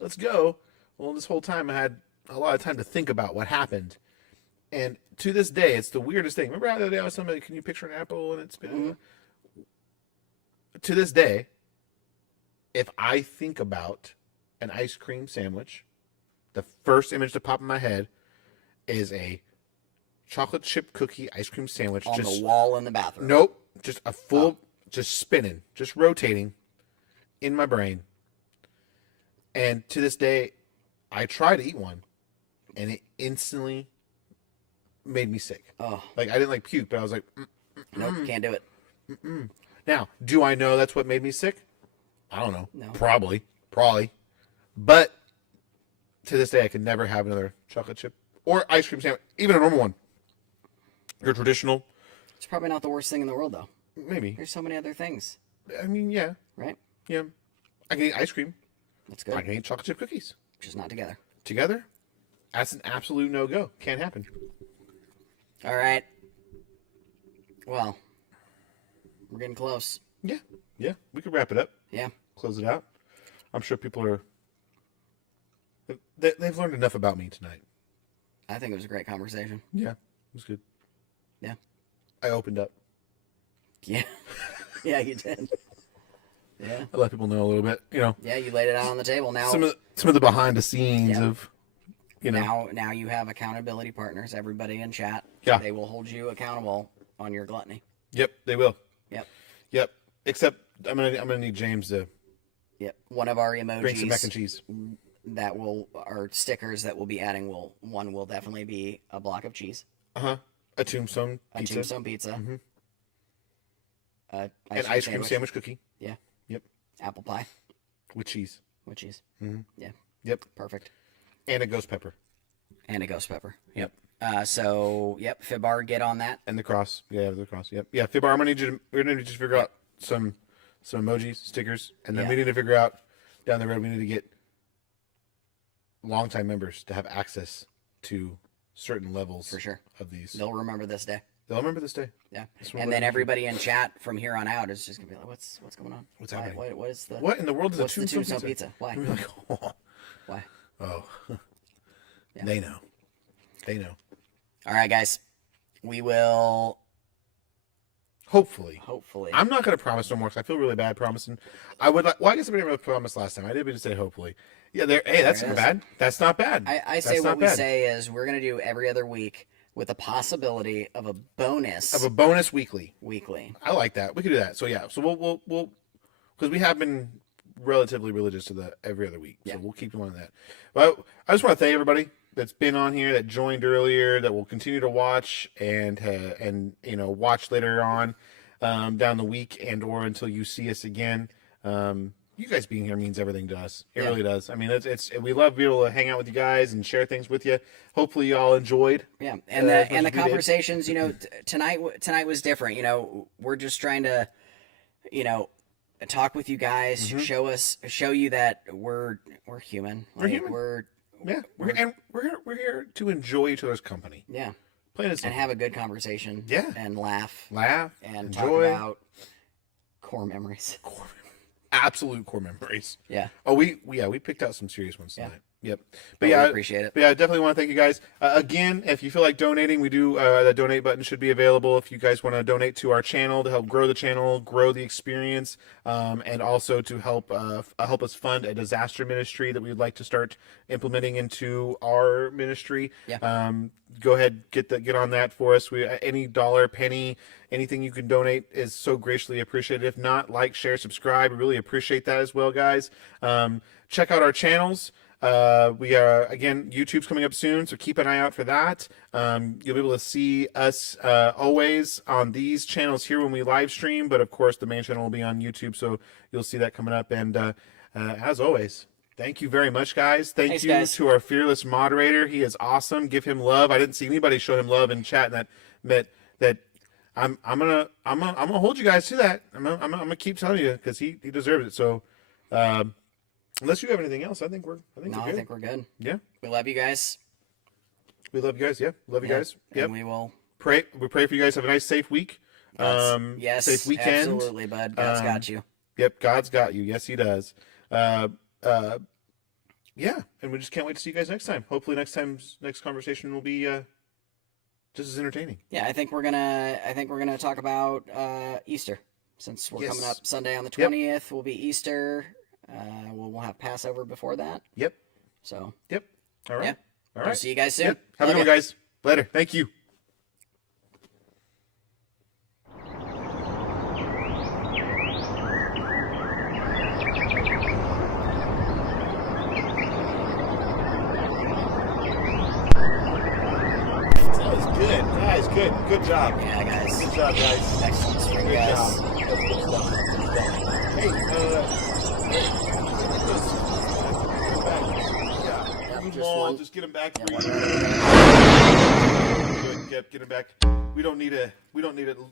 let's go. Well, this whole time I had a lot of time to think about what happened. And to this day, it's the weirdest thing. Remember how the other day I was somebody, can you picture an apple and it's been... Mm-hmm. To this day, if I think about an ice cream sandwich, the first image to pop in my head is a chocolate chip cookie ice cream sandwich. On the wall in the bathroom. Nope. Just a full, just spinning, just rotating in my brain. And to this day, I try to eat one, and it instantly made me sick. Oh. Like, I didn't like puke, but I was like, Nope, can't do it. Now, do I know that's what made me sick? I don't know. No. Probably. But to this day, I could never have another chocolate chip or ice cream sandwich, even a normal one. Your traditional. It's probably not the worst thing in the world, though. Maybe. There's so many other things. I mean, yeah. Right? Yeah. I can eat ice cream. That's good. I can eat chocolate chip cookies. Just not together. Together? That's an absolute no-go. Can't happen. All right. Well, we're getting close. Yeah. Yeah. We could wrap it up. Yeah. Close it out. I'm sure people are... They've learned enough about me tonight. I think it was a great conversation. Yeah. It was good. Yeah. I opened up. Yeah. Yeah, you did. Yeah. I let people know a little bit, you know. Yeah, you laid it out on the table. Now Some of the behind the scenes Yeah. of, you know. Now you have accountability partners, everybody in chat. Yeah. They will hold you accountable on your gluttony. Yep, they will. Yep. Except I'm gonna need James to Yep. One of our bring some mac and emojis cheese. that or stickers that we'll be adding will definitely be a block of cheese. A tombstone A pizza. tombstone pizza. Mhm. An An ice cream sandwich cookie. Yeah. Yep. Apple pie With cheese. with cheese. Mhm. Yeah. Yep. Perfect. And a ghost pepper. And a ghost pepper. Yep. Fibar, get on that. And the cross. Yeah, the cross. Yep. Yeah, Fibar, we're gonna need you to figure out some some emojis, stickers, and then Yeah. we need to figure out down the road. We need to get longtime members to have access to certain levels For sure. of these. They'll remember this day. They'll remember this day. Yeah. That's what And we're then gonna do. everybody in chat from here on out is just gonna be like, "What's going on? What's Why- happening? What is the What in the world is what's a the tombstone tombstone pizza? Why? And we're like, oh, Why?" oh. Yeah. They know. They know. All right, guys. We will Hopefully. hopefully. I'm not going to promise no more because I feel really bad promising. I would like. Well, I guess I didn't promise last time. I did just say hopefully. Yeah, there. Hey, that's There it not is. bad. That's not bad. I say That's what not we bad. say is we're gonna do every other week with the possibility of a bonus Of a bonus weekly. weekly. I like that. We could do that. So yeah. So we'll because we have been relatively religious to the every other week. Yeah. So we'll keep doing that. But I just want to thank everybody that's been on here, that joined earlier, that will continue to watch and watch later on down the week and or until you see us again. You guys being here means everything to us. It Yeah. really does. I mean, it's we love being able to hang out with you guys and share things with you. Hopefully, you all enjoyed. Yeah, and as the much as we did. conversations, tonight was different. We're just trying to, talk with you guys, show you that we're human. We're human. We're Yeah, we're here to enjoy each other's company. yeah, Plain and and simple. have a good conversation. Yeah. and laugh Laugh and enjoy. talk about core memories. Absolute core memories. Yeah, Oh, we picked out some serious ones Yeah. tonight. Yep. but But we yeah, appreciate it. but yeah, I definitely want to thank you guys. Again, if you feel like donating, we do the donate button should be available if you guys want to donate to our channel to help grow the channel, grow the experience, and also to help us fund a disaster ministry that we'd like to start implementing into our ministry. Yeah. Go ahead, get on that for us. We any dollar, penny, anything you can donate is so graciously appreciated. If not, like, share, subscribe. We really appreciate that as well, guys. Check out our channels. We are, again, YouTube's coming up soon, so keep an eye out for that. You'll be able to see us always on these channels here when we live stream, but of course the main channel will be on YouTube, so you'll see that coming up. And as always, thank you very much, guys. Thanks, You guys. to our fearless moderator. He is awesome. Give him love. I didn't see anybody show him love in chat, and that I'm gonna hold you guys to that. I'm gonna keep telling you because he deserves it. So. Unless you have anything else, I think we're No, I good. think we're good. Yeah, We love you guys. we love you guys. Yeah, love you Yeah, guys. Yep. And we will. We pray for you guys. Have a nice, safe week. Yes, safe weekend. absolutely, bud. God's got you. Yep, God's got you. Yes, He does. Yeah, and we just can't wait to see you guys next time. Hopefully, next conversation will be just as entertaining. Yeah, I think we're gonna talk about Easter since we're coming Yes. up Sunday on the Yep. 20th. Will be Easter. We'll have Passover before that. Yep. So Yep. All right. Yeah. All we'll right. see you guys soon. Yep. Have a Love good one, ya. guys. Later. Thank you. That was good. Guys, good job. Yeah, guys. Good job, guys. Excellent stream, Good guys. job. That's good stuff. Good stuff. Hey, Yep, just get them back. Yeah, Good. one- Yep, get them back. We don't need it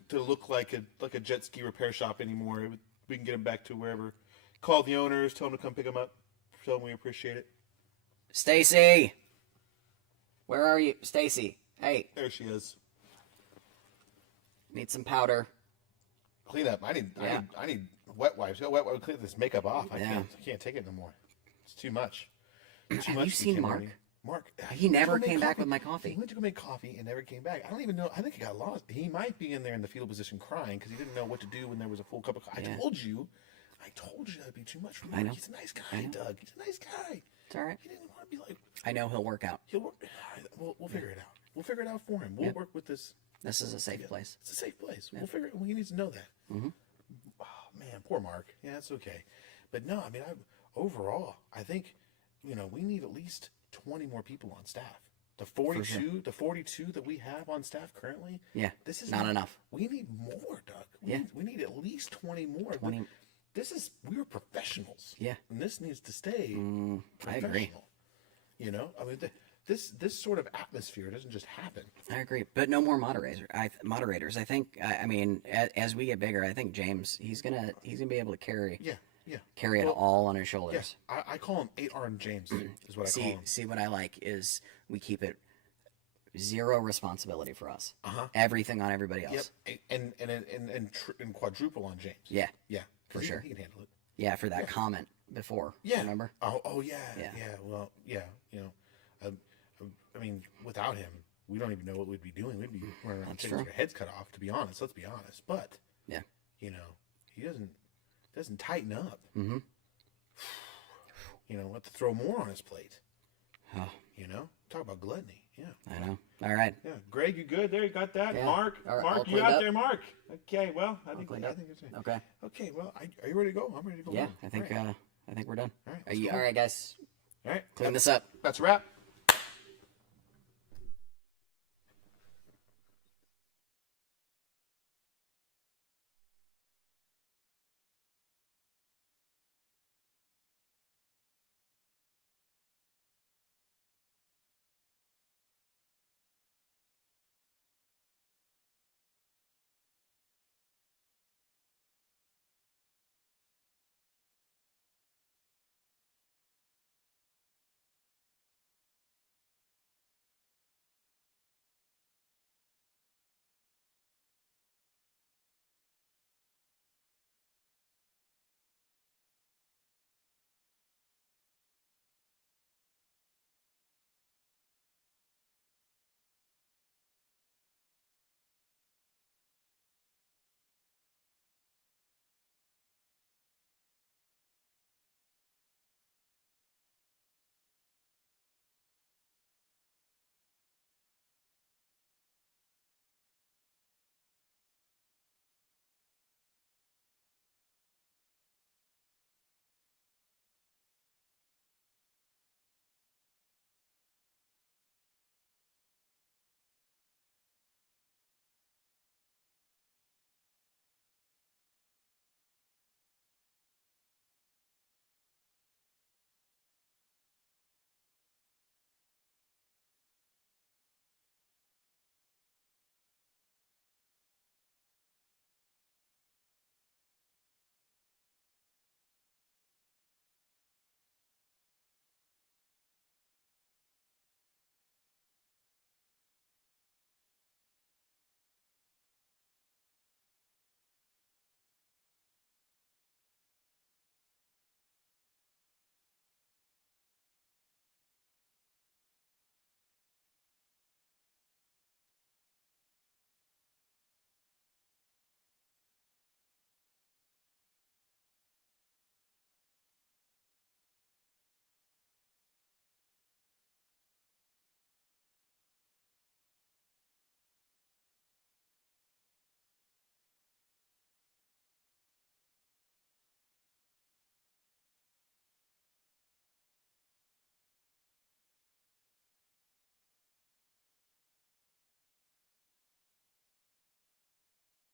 to look like a jet ski repair shop anymore. We can get them back to wherever. Call the owners, tell them to come pick them up. Tell them we appreciate it. Stacy, where are you, Stacy? Hey, There she is. need some powder. Clean up. I need wet wipes. Got wet wipes. Clean this makeup off. I can't take it no more. It's too much. Too Have much you for seen Mark? Kimberly. Mark. He never went to go came make back with my coffee. He went to go make coffee and never came back. I don't even know. I think he got lost. He might be in there in the fetal position crying because he didn't know what to do when there was a full cup of coffee. Yeah. I told you that'd be too much for Mark. I know. He's a nice guy, Doug. He's a nice guy. It's all right. He didn't want to be like. I know he'll work out. He'll work. We'll figure it out. We'll figure it out for him. We'll Yeah. work with this. This is a safe place. It's a safe place. We'll figure it. He needs to know that. Mhm. Oh man, poor Mark. Yeah, it's okay. But no, I mean, overall, I think we need at least 20 more people on staff. The 42 that we have on staff currently. Yeah, This is not enough. We need more, Doug. Yeah. We need at least 20 more. 20. We're professionals. Yeah. And this needs to stay I agree. professional. I mean, this sort of atmosphere doesn't just happen. I agree, but no more moderators. I think. I mean, as we get bigger, I think James he's gonna be able to carry it all on his shoulders. Yeah, I call him 8 James is what I call him. See, what I like is we keep it zero responsibility for us. Everything on everybody else. Yep, and quadruple on James. Yeah, Yeah, for sure. He can handle it. Yeah, for that comment before. Yeah. Remember? Oh yeah. Well, yeah. You know, I mean, without him, we don't even know what we'd be doing. We'd be running around with our heads cut off. To be honest, let's be honest. But yeah, you know, he doesn't tighten up. Mm-hmm. You know, have to throw more on his plate. Oh. You know, talk about gluttony. Yeah, I know. All right. Yeah, Greg, you good there? You got that? Yeah. Mark, All Mark, you out there, Mark? Okay, well, I think it's okay. Okay, well, are you ready to go? I'm ready to go. Yeah, now. I think we're done. All right, All right, guys. All right, Clean this up. That's a wrap.